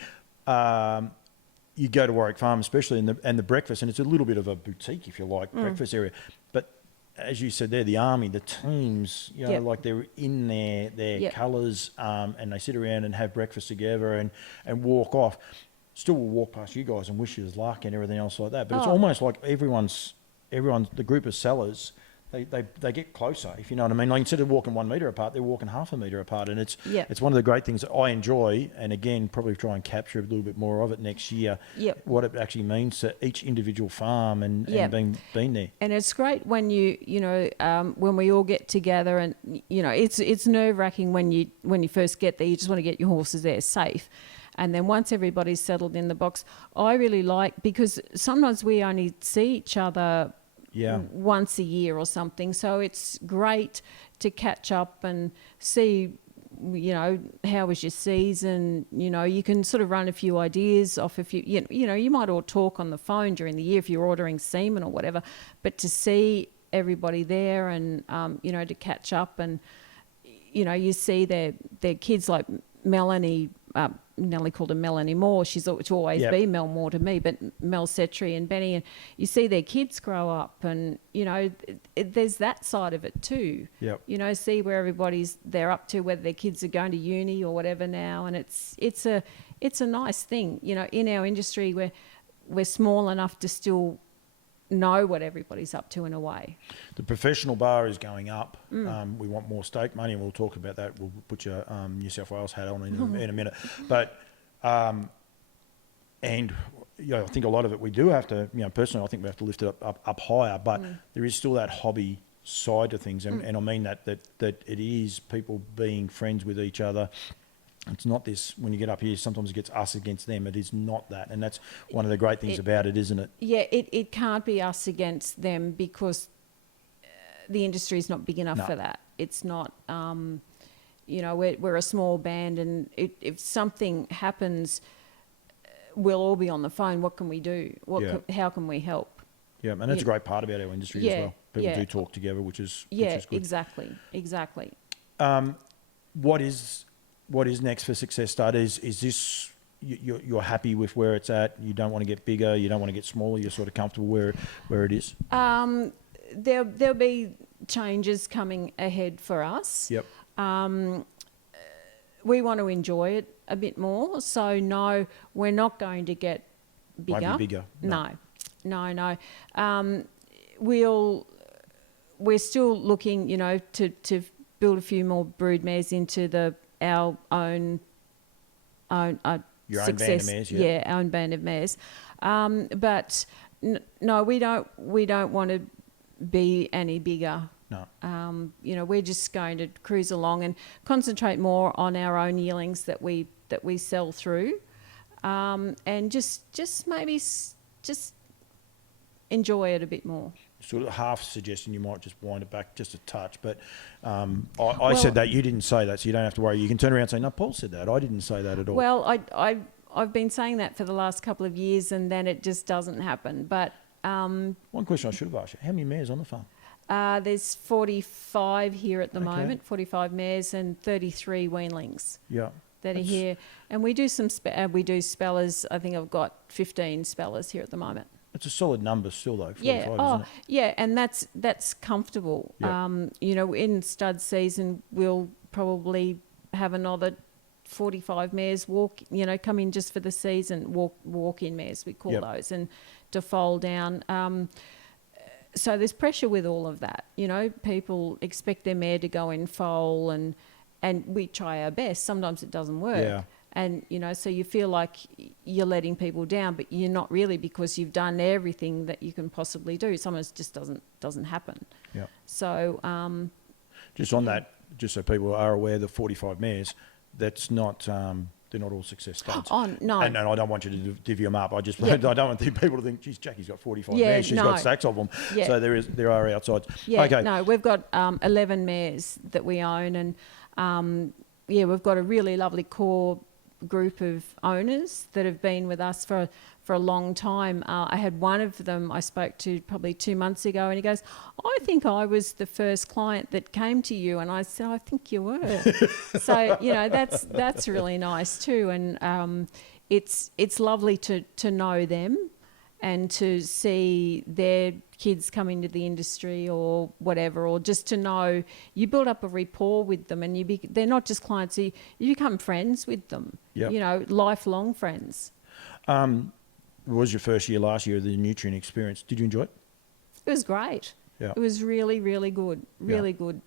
You go to Warwick Farm, especially and the breakfast, and it's a little bit of a boutique, if you like, breakfast area. But as you said there, the army, the teams, like they're in their colours, and they sit around and have breakfast together and walk off. Still will walk past you guys and wish you luck and everything else like that. But it's almost like everyone's the group of sellers. They get closer, if you know what I mean. Like instead of walking 1 metre apart, they're walking half a metre apart, and it's one of the great things that I enjoy. And again, probably try and capture a little bit more of it next year. What it actually means to each individual farm and being there. And it's great when when we all get together, and it's nerve wracking when you first get there. You just want to get your horses there safe. And then once everybody's settled in the box, I really like, because sometimes we only see each other once a year or something. So it's great to catch up and see, how was your season? You can sort of run a few ideas off a few, you might all talk on the phone during the year if you're ordering semen or whatever, but to see everybody there and, to catch up and, you see their kids like Melanie, Nellie called her Melanie Moore. She's always been Mel Moore to me, but Mel Setri and Benny, and you see their kids grow up, and there's that side of it too. See where they're up to, whether their kids are going to uni or whatever now, and it's a nice thing. In our industry, we're small enough to still know what everybody's up to in a way. The professional bar is going up. We want more stake money, and we'll talk about that. We'll put your New South Wales hat on in a minute. But I think a lot of it we do have to, personally, I think we have to lift it up higher. But there is still that hobby side of things, and I mean that it is people being friends with each other. It's not this, when you get up here, sometimes it gets us against them. It is not that. And that's one of the great things about it, isn't it? Yeah, it can't be us against them, because the industry is not big enough for that. It's not, you know, we're a small band, and if something happens, we'll all be on the phone. What can we do? How can we help? Yeah, and that's a great part about our industry as well. People do talk together, which is good. Exactly. What is next for Success Stud? Is this you're happy with where it's at? You don't want to get bigger. You don't want to get smaller. You're sort of comfortable where it is. There'll be changes coming ahead for us. Yep. We want to enjoy it a bit more. So no, we're not going to get bigger. Won't be bigger. No. We're still looking, you know, to build a few more brood mares into our own Your success. own band of mares, yeah. Our own band of mares. But no, we don't want to be any bigger. No. You know, we're just going to cruise along and concentrate more on our own yearlings that we sell through, and just maybe just enjoy it a bit more. Sort of half suggesting you might just wind it back just a touch, but I said that, you didn't say that, so you don't have to worry. You can turn around and say, no, Paul said that. I didn't say that at all. Well, I've been saying that for the last couple of years, and then it just doesn't happen. But one question I should have asked you: how many mares on the farm? There's 45 here at the moment, 45 mares and 33 weanlings. Yeah. That are here, and we do some spellers. I think I've got 15 spellers here at the moment. It's a solid number still, though. 45, isn't it? Yeah, and that's comfortable. Yeah. You know, in stud season, we'll probably have another 45 mares come in just for the season, walk-in mares, we call those, and to foal down. So there's pressure with all of that. You know, people expect their mare to go in foal, and we try our best. Sometimes it doesn't work. Yeah. And, you know, so you feel like you're letting people down, but you're not really, because you've done everything that you can possibly do. Sometimes it just doesn't happen. Yeah. So... just on that, just so people are aware, the 45 mares, that's not... they're not all Success Studs. Oh, no. And I don't want you to divvy them up. I don't want people to think, geez, Jackie's got 45 mares. She's got stacks of them. Yeah. So there are outsides. Yeah, okay. No, we've got 11 mares that we own, and we've got a really lovely core group of owners that have been with us for a long time. I had one of them I spoke to probably 2 months ago, and he goes, I think I was the first client that came to you. And I said, I think you were. So, you know, that's really nice too. And it's lovely to know them and to see their kids come into the industry or whatever, or just to know you build up a rapport with them, and they're not just clients, you become friends with them. Yep. You know, lifelong friends. It was your first year last year of the Nutrien experience. Did you enjoy it? It was great. Yeah. It was really, really good. Really good.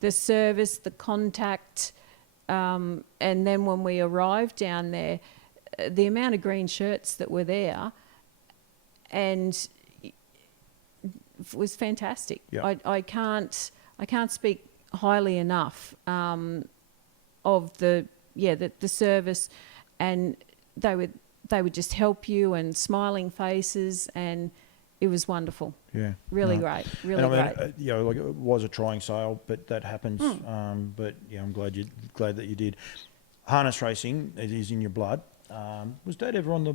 The service, the contact, and then when we arrived down there, the amount of green shirts that were there, and it was fantastic. Yeah. I can't speak highly enough of the service, and they would just help you, and smiling faces, and it was wonderful. Yeah. Really great. Really great. Like it was a trying sale, but that happens. But yeah, I'm glad that you did. Harness racing, it is in your blood. Was Dad ever on the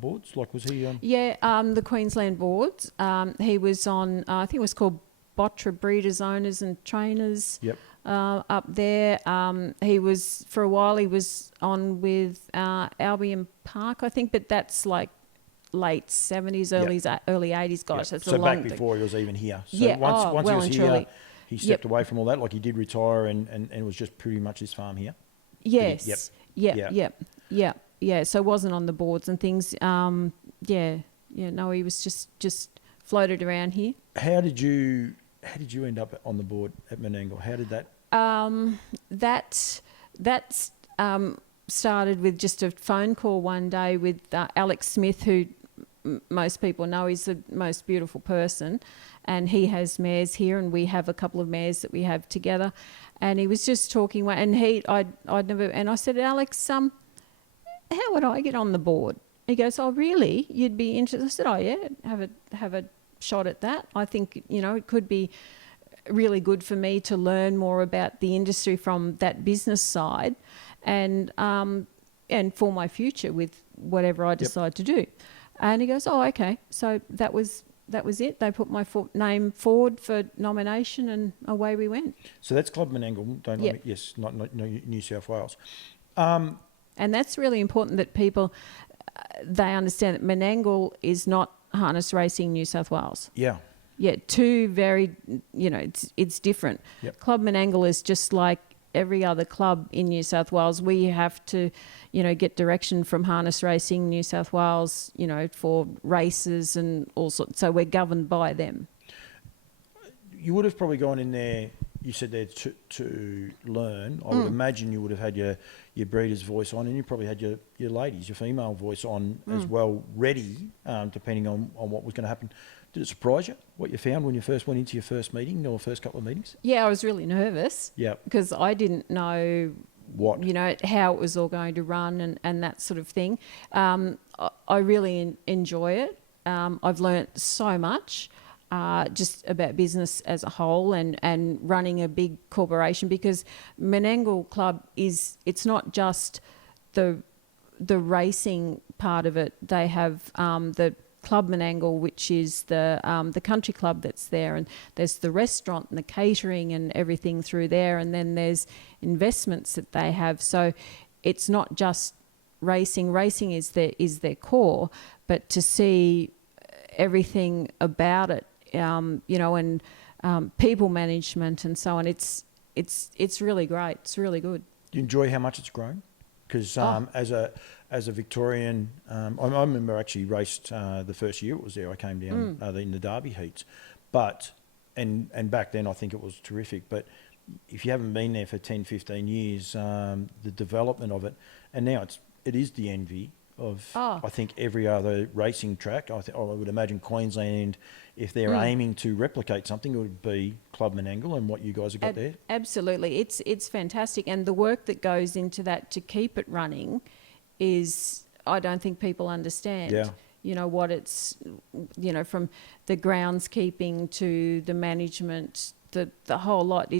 boards? Like, was he? The Queensland boards. He was on. I think it was called Botra Breeders, Owners and Trainers. Yep. Up there. He was, for a while, he was on with Albion Park, I think, but that's like late 70s, early 80s. Gosh, that's so a long back before he was even here. So yeah. once he was here, truly. he stepped away from all that. Like, he did retire, and it was just pretty much his farm here. Yes. Yeah. So wasn't on the boards and things. No, he was just floated around here. How did you end up on the board at Menangle? How did that? That started with just a phone call one day with Alex Smith, who most people know is the most beautiful person, and he has mares here, and we have a couple of mares that we have together. And he was just talking, and I said, Alex, how would I get on the board? He goes, oh, really? You'd be interested? I said, oh, yeah, have a shot at that. I think, it could be really good for me to learn more about the industry from that business side, and for my future with whatever I decide to do. And he goes, oh, okay. So that was it. They put my name forward for nomination, and away we went. So that's Club Menangle. Don't let me, yes, not New South Wales. And that's really important that people they understand that Menangle is not harness racing New South Wales. Yeah. Yeah, two very, it's different. Yep. Club Menangle is just like every other club in New South Wales. We have to, get direction from Harness Racing New South Wales, for races and all sorts. So we're governed by them. You would have probably gone in there, you said there, to learn. I would imagine you would have had your breeder's voice on, and you probably had your ladies, your female voice on as well, ready, depending on what was going to happen. Did it surprise you, what you found when you first went into your first meeting or first couple of meetings? Yeah, I was really nervous. Yeah. Because I didn't know how it was all going to run and that sort of thing. I really enjoy it. I've learnt so much just about business as a whole and running a big corporation, because Menangle Club it's not just the racing part of it. They have the Club Menangle, which is the country club that's there, and there's the restaurant and the catering and everything through there, and then there's investments that they have. So it's not just racing. Racing is their core, but to see everything about it, and people management and so on, it's really great. It's really good. Do you enjoy how much it's grown? Because as a Victorian, I remember actually raced the first year it was there. I came down in the Derby heats, and back then I think it was terrific. But if you haven't been there for 10, 15 years, the development of it, and now it is the envy of I think every other racing track. I would imagine Queensland, if they're aiming to replicate something, it would be Club Menangle and what you guys have got there. Absolutely, it's fantastic, and the work that goes into that to keep it running is, I don't think people understand. Yeah. What it's, from the groundskeeping to the management, the whole lot.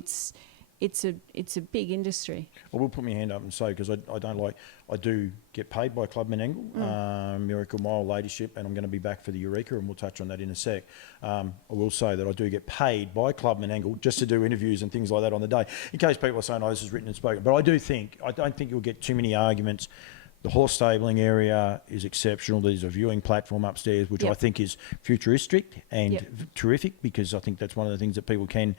It's a big industry. I will put my hand up and say, because I do get paid by Club Menangle, Miracle Mile Ladyship, and I'm going to be back for the Eureka, and we'll touch on that in a sec. I will say that I do get paid by Club Menangle just to do interviews and things like that on the day, in case people are saying, oh, this is written and spoken. But I don't think you'll get too many arguments. The horse stabling area is exceptional. There's a viewing platform upstairs, which I think is futuristic and terrific, because I think that's one of the things that people can...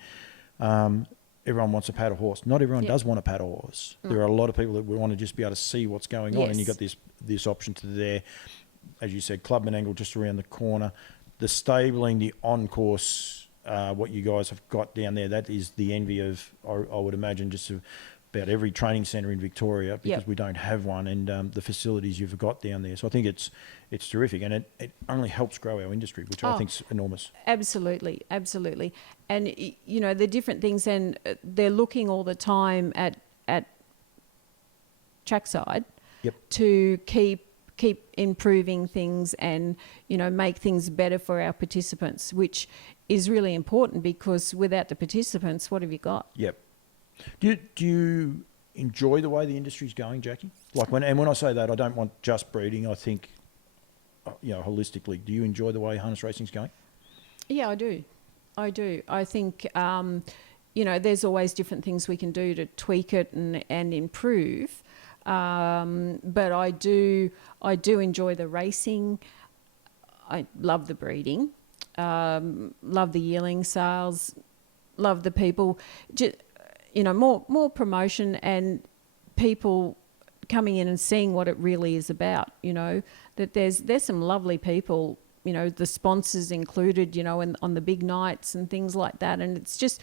everyone wants a paddle horse. Not everyone does want a paddle horse. There are a lot of people that want to just be able to see what's going on, and you've got this option to there. As you said, Club Menangle just around the corner. The stabling, the on-course, what you guys have got down there, that is the envy of, I would imagine, just about every training centre in Victoria, because we don't have one, and the facilities you've got down there. So I think it's terrific, and it only helps grow our industry, which I think is enormous. Absolutely. And, the different things, and they're looking all the time at trackside to keep improving things and, make things better for our participants, which is really important, because without the participants, what have you got? Yep. Do you enjoy the way the industry's going, Jackie? When I say that, I don't want just breeding. I think, holistically, do you enjoy the way harness racing's going? Yeah, I do. I think, there's always different things we can do to tweak it and improve. But I do enjoy the racing. I love the breeding. Love the yearling sales. Love the people. More promotion and people coming in and seeing what it really is about, that there's some lovely people, the sponsors included, and on the big nights and things like that. And it's just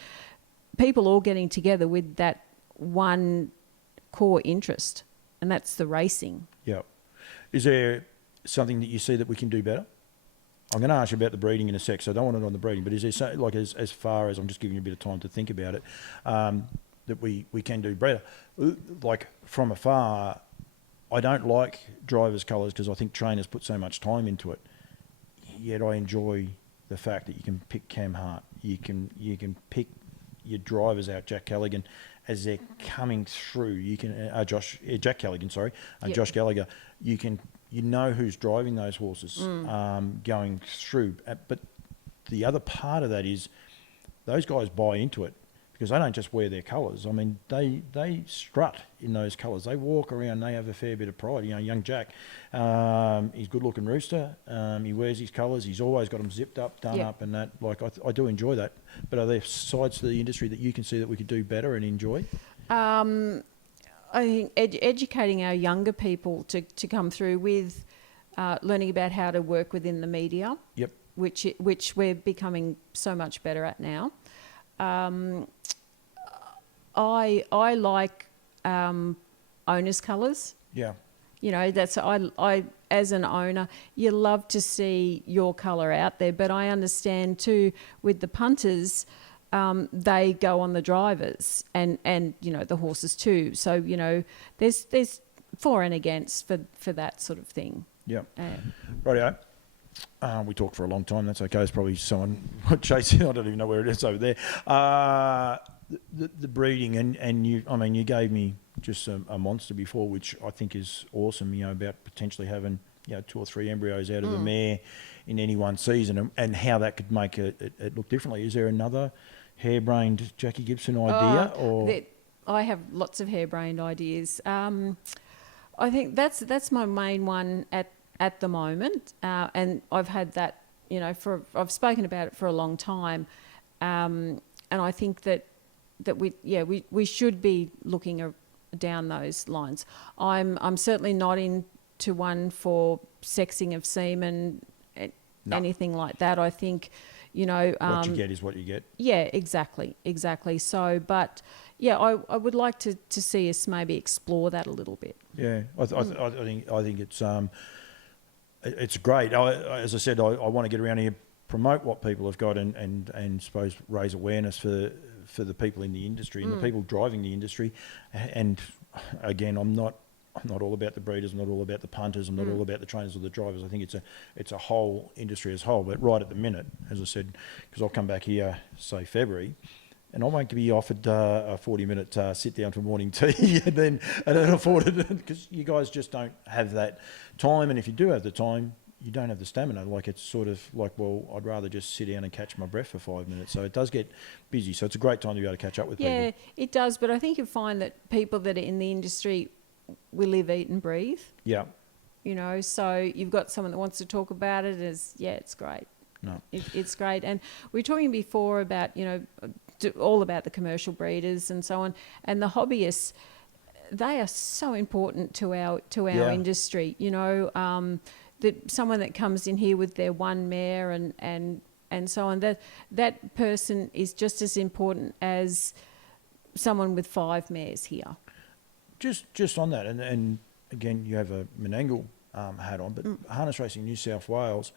people all getting together with that one core interest, and that's the racing. Yeah. Is there something that you see that we can do better? I'm going to ask you about the breeding in a sec, so I don't want it on the breeding, but is there something, as far as, I'm just giving you a bit of time to think about it, that we can do better? Like, from afar, I don't like drivers' colours because I think trainers put so much time into it. Yet I enjoy the fact that you can pick Cam Hart, you can pick your drivers out, Jack Callaghan, as they're coming through, you can Jack Callaghan, sorry, Yep. Josh Gallagher, you know who's driving those horses going through. But the other part of that is those guys buy into it because they don't just wear their colours. I mean, they strut in those colours. They walk around. They have a fair bit of pride. You know, young Jack, he's a good-looking rooster. He wears his colours. He's always got them zipped up, done Yep. up, and that. Like I do enjoy that. But are there sides to the industry that you can see that we could do better and enjoy? I think educating our younger people to come through with learning about how to work within the media. Yep. Which we're becoming so much better at now. I like owners' colours. Yeah. You know, that's I as an owner, you love to see your colour out there, but I understand too with the punters, they go on the drivers and you know the horses too. So you know, there's for and against for that sort of thing. Yeah. Rightio. We talked for a long time. That's okay. It's probably someone chasing. I don't even know where it is over there. The breeding and you. I mean, you gave me just a monster before, which I think is awesome. You know, about potentially having 2 or 3 embryos out of the mare in any one season, and how that could make it look differently. Is there another harebrained Jackie Gibson idea? I have lots of harebrained ideas. I think that's my main one at the moment, and I've had that, you know, I've spoken about it for a long time, and I think that we should be looking down those lines. I'm certainly not into one for sexing of semen, anything like that. I think, you know, what you get is what you get. Yeah, exactly. So, but yeah, I would like to see us maybe explore that a little bit. Yeah, I think it's great. As I said, I want to get around here, promote what people have got, and suppose raise awareness for the people in the industry and the people driving the industry. And again, I'm not all about the breeders. I'm not all about the punters. I'm not all about the trainers or the drivers. I think it's a whole industry as a whole. But right at the minute, as I said, because I'll come back here, say February, and I won't be offered a 40-minute sit down for morning tea and then afford it, because you guys just don't have that time. And if you do have the time, you don't have the stamina. Like, it's sort of like, well, I'd rather just sit down and catch my breath for 5 minutes. So it does get busy. So it's a great time to be able to catch up with people. Yeah, it does. But I think you find that people that are in the industry, we live, eat and breathe. Yeah. You know, so you've got someone that wants to talk about it it's great. No. It's great. And we were talking before about, you know, all about the commercial breeders and so on, and the hobbyists. They are so important to our industry. You know, someone that comes in here with their one mare and so on, that person is just as important as someone with 5 mares here. Just on that, and again, you have a Menangle hat on, but Harness Racing New South Wales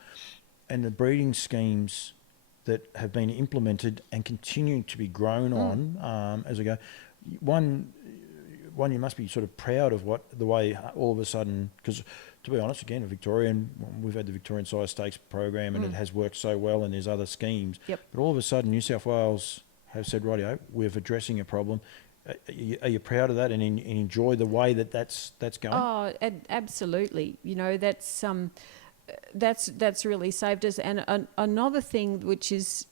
and the breeding schemes that have been implemented and continuing to be grown on as we go. One, you must be sort of proud of the way all of a sudden, because to be honest, again, we've had the Victorian Sire Stakes program and it has worked so well, and there's other schemes. Yep. But all of a sudden, New South Wales have said, rightio, we're addressing a problem. Are you proud of that and enjoy the way that's going? Oh, absolutely. You know, that's really saved us. And another thing which is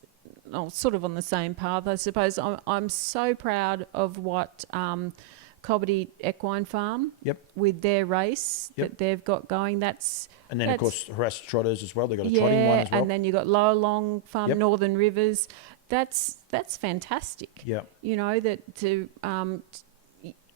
sort of on the same path, I suppose, I'm so proud of what Cobbity Equine Farm with their race that they've got going. And then, of course, harassed trotters as well. They've got a trotting one as well. And then you've got Lower Long Farm, Northern Rivers. That's fantastic. Yeah. You know,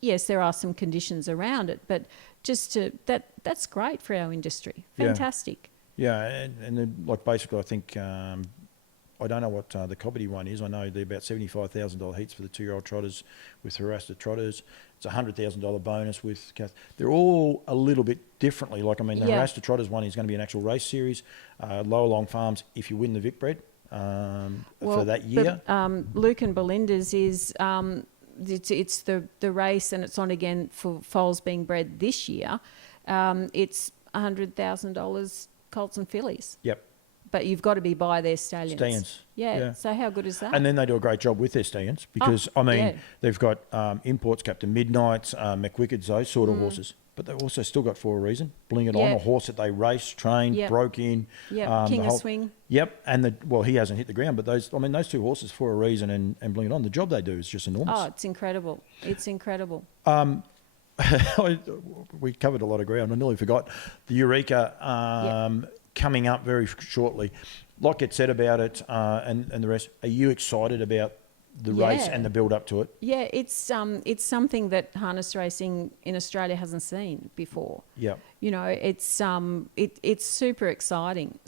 yes, there are some conditions around it, but that's great for our industry. Fantastic. Yeah, and then, like, basically, I think I don't know what the Cobbity one is. I know they're about $75,000 heats for the 2-year-old trotters with harassed trotters. It's a $100,000 bonus with Kath. They're all a little bit differently. Like, I mean, the harassed trotters one is going to be an actual race series. Lower Long Farms, if you win the Vicbred for that year. But, Luke and Belinda's is it's the race, and it's on again for foals being bred this year. It's $100,000 colts and fillies. Yep. but you've got to be by their stallions. Stallions. Yeah. So how good is that? And then they do a great job with their stallions because, they've got imports, Captain Midnights, McWickeds, those sort of horses. But they've also still got, for a reason, Bling It On, a horse that they raced, trained, broke in. King of Swing. Yep. And, he hasn't hit the ground, but those two horses, for a reason, and Bling It On, the job they do is just enormous. Oh, it's incredible. It's incredible. We covered a lot of ground. I nearly forgot the Eureka coming up very shortly. Lot gets said about it and the rest. Are you excited about the race and the build up to it? Yeah, it's something that harness racing in Australia hasn't seen before. Yeah. You know, it's super exciting,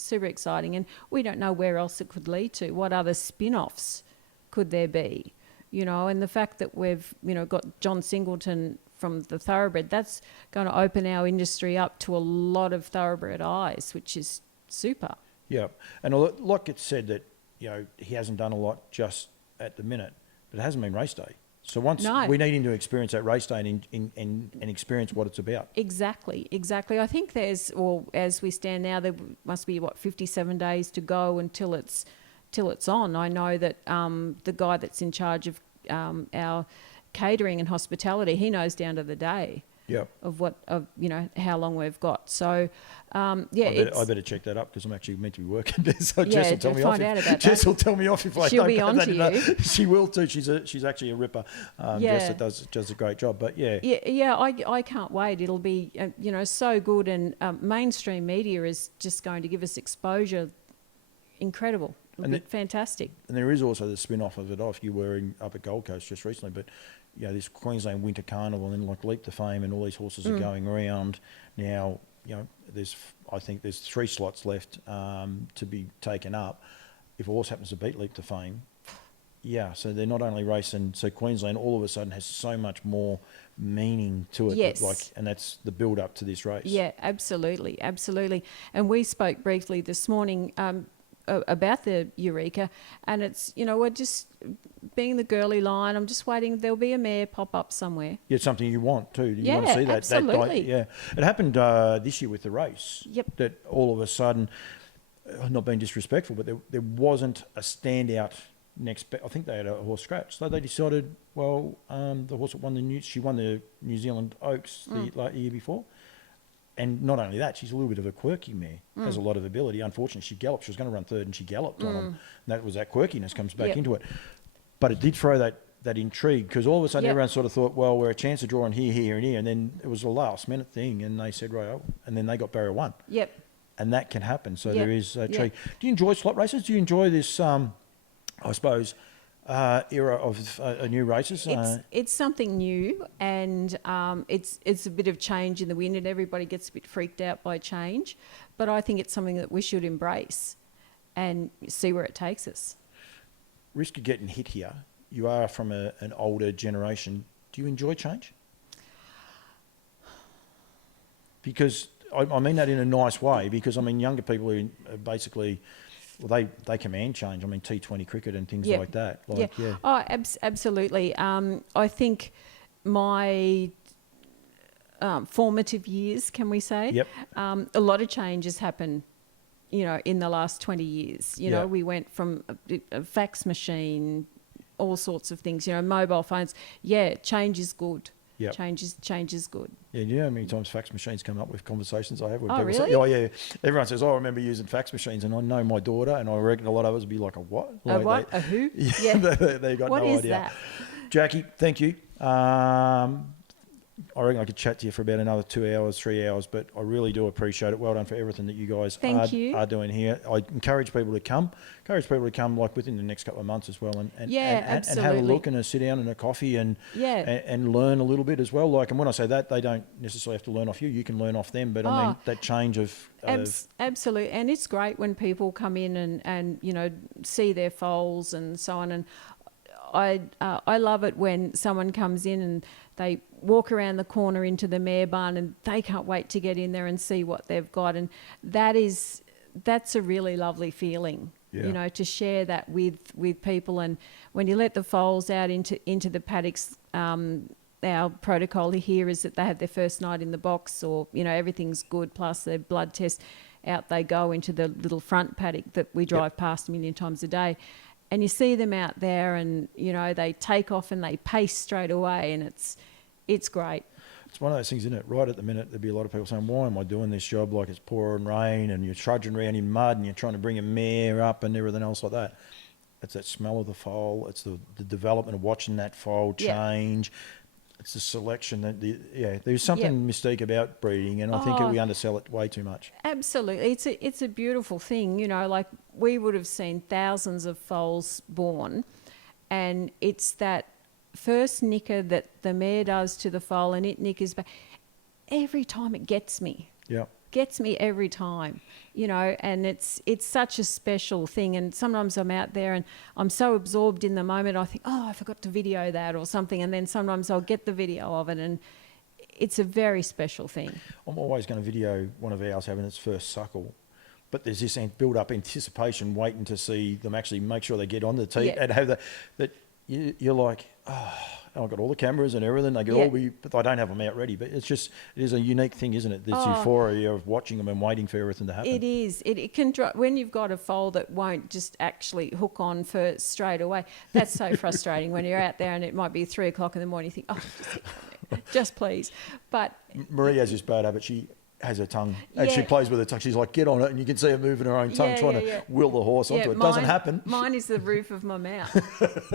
and we don't know where else it could lead to. What other spin-offs could there be? You know, and the fact that we've, got John Singleton from the Thoroughbred, that's going to open our industry up to a lot of thoroughbred eyes, which is super. Yeah, and a lot gets said that, he hasn't done a lot just at the minute, but it hasn't been race day. So we need him to experience that race day and experience what it's about. Exactly. I think as we stand now, there must be 57 days to go until it's on. I know that the guy that's in charge of our catering and hospitality, he knows down to the day. Yep. Of how long we've got. So, I better check that up because I'm actually meant to be working there. So Jess will tell me off. Jess will tell me off if I She'll don't be have on that to enough. you. She will too. She's actually a ripper. Jess that does a great job. But I can't wait. It'll be so good, and mainstream media is just going to give us exposure. Incredible. It'll be fantastic. And there is also the spin-off of it off. You were up at Gold Coast just recently, but this Queensland Winter Carnival and like Leap to Fame and all these horses are going around now. I think there's 3 slots left to be taken up. If a horse happens to beat Leap to Fame, so they're not only racing. So Queensland all of a sudden has so much more meaning to it. Yes. And that's the build up to this race. Yeah, absolutely. And we spoke briefly this morning about the Eureka, and it's we're just being the girly line. I'm just waiting. There'll be a mare pop up somewhere. Yeah, it's something you want too. You want to see that. Absolutely. It happened this year with the race. Yep. That all of a sudden, not being disrespectful, but there wasn't a standout next. I think they had a horse scratch, so they decided. Well, the horse that won she won the New Zealand Oaks the year before. And not only that, she's a little bit of a quirky mare. Has a lot of ability. Unfortunately, she galloped. She was going to run third, and she galloped on them. And that quirkiness comes back into it. But it did throw that intrigue because all of a sudden everyone sort of thought, well, we're a chance of drawing here, and here. And then it was a last-minute thing, and they said, right, and then they got barrier 1. Yep. And that can happen. So there is a intrigue. Do you enjoy slot races? Do you enjoy this, I suppose, era of new races? It's something new, and it's a bit of change in the wind, and everybody gets a bit freaked out by change. But I think it's something that we should embrace and see where it takes us. Risk of getting hit here. You are from an older generation. Do you enjoy change? Because I mean that in a nice way. Because younger people are basically. Well, they command change. T20 cricket and things like that. Oh, absolutely. I think my formative years, can we say? Yep. A lot of changes happen, in the last 20 years. We went from a fax machine, all sorts of things. Mobile phones. Yeah, change is good. Yep. Change is good. Yeah, you know how many times fax machines come up with conversations I have with people? Really? Say, oh, yeah. Everyone says, I remember using fax machines, and I know my daughter, and I reckon a lot of us would be like, a what? Like a what? A who? Yeah. They got what no is idea. That? Jackie, thank you. I reckon I could chat to you for about another 2 hours, 3 hours, but I really do appreciate it. Well done for everything that you guys are doing here. I encourage people to come. Like within the next couple of months as well, and have a look and sit down and a coffee and learn a little bit as well. Like, and when I say that, they don't necessarily have to learn off you. You can learn off them. But I mean that change of absolutely, and it's great when people come in and see their foals and so on. And I love it when someone comes in and they walk around the corner into the mare barn and they can't wait to get in there and see what they've got. And that's a really lovely feeling, to share that with people. And when you let the foals out into the paddocks, our protocol here is that they have their first night in the box, or everything's good plus their blood test, out they go into the little front paddock that we drive past a million times a day. And you see them out there and, you know, they take off and they pace straight away, and it's great. It's one of those things, isn't it? Right at the minute, there'd be a lot of people saying, why am I doing this job like it's pouring rain and you're trudging around in mud and you're trying to bring a mare up and everything else like that. It's that smell of the foal. It's the development of watching that foal change. It's the selection. There's something mystique about breeding, and I think we undersell it way too much. Absolutely. It's a beautiful thing. You know, like we would have seen thousands of foals born, and it's that first nicker that the mare does to the foal, and it nickers back. Every time it gets me. Yeah. Gets me every time, you know, and it's such a special thing. And sometimes I'm out there and I'm so absorbed in the moment, I think, oh, I forgot to video that or something. And then sometimes I'll get the video of it, and it's a very special thing. I'm always going to video one of ours having its first suckle. But there's this build-up anticipation, waiting to see them actually make sure they get on the teeth and have that you're like, oh, I've got all the cameras and everything. They could all be, but I don't have them out ready. But it is a unique thing, isn't it? This euphoria of watching them and waiting for everything to happen. It is. It can when you've got a foal that won't just actually hook on for straight away. That's so frustrating when you're out there and it might be 3 o'clock in the morning. You think, oh, just please. But Marie has this bad habit. She has her tongue, and she plays with her tongue. She's like, get on it, and you can see her moving her own tongue, trying to will the horse onto it. It doesn't happen. Mine is the roof of my mouth.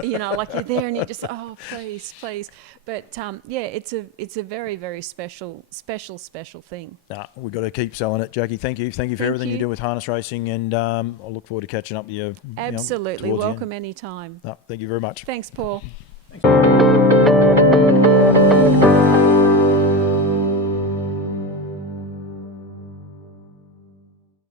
You know, like you're there and you just, oh, please, please. But it's a very, very special thing. Nah, we've got to keep selling it, Jackie. Thank you for everything you do with harness racing, and I look forward to catching up with you. Absolutely, welcome anytime. No, thank you very much. Thanks, Paul. Thanks.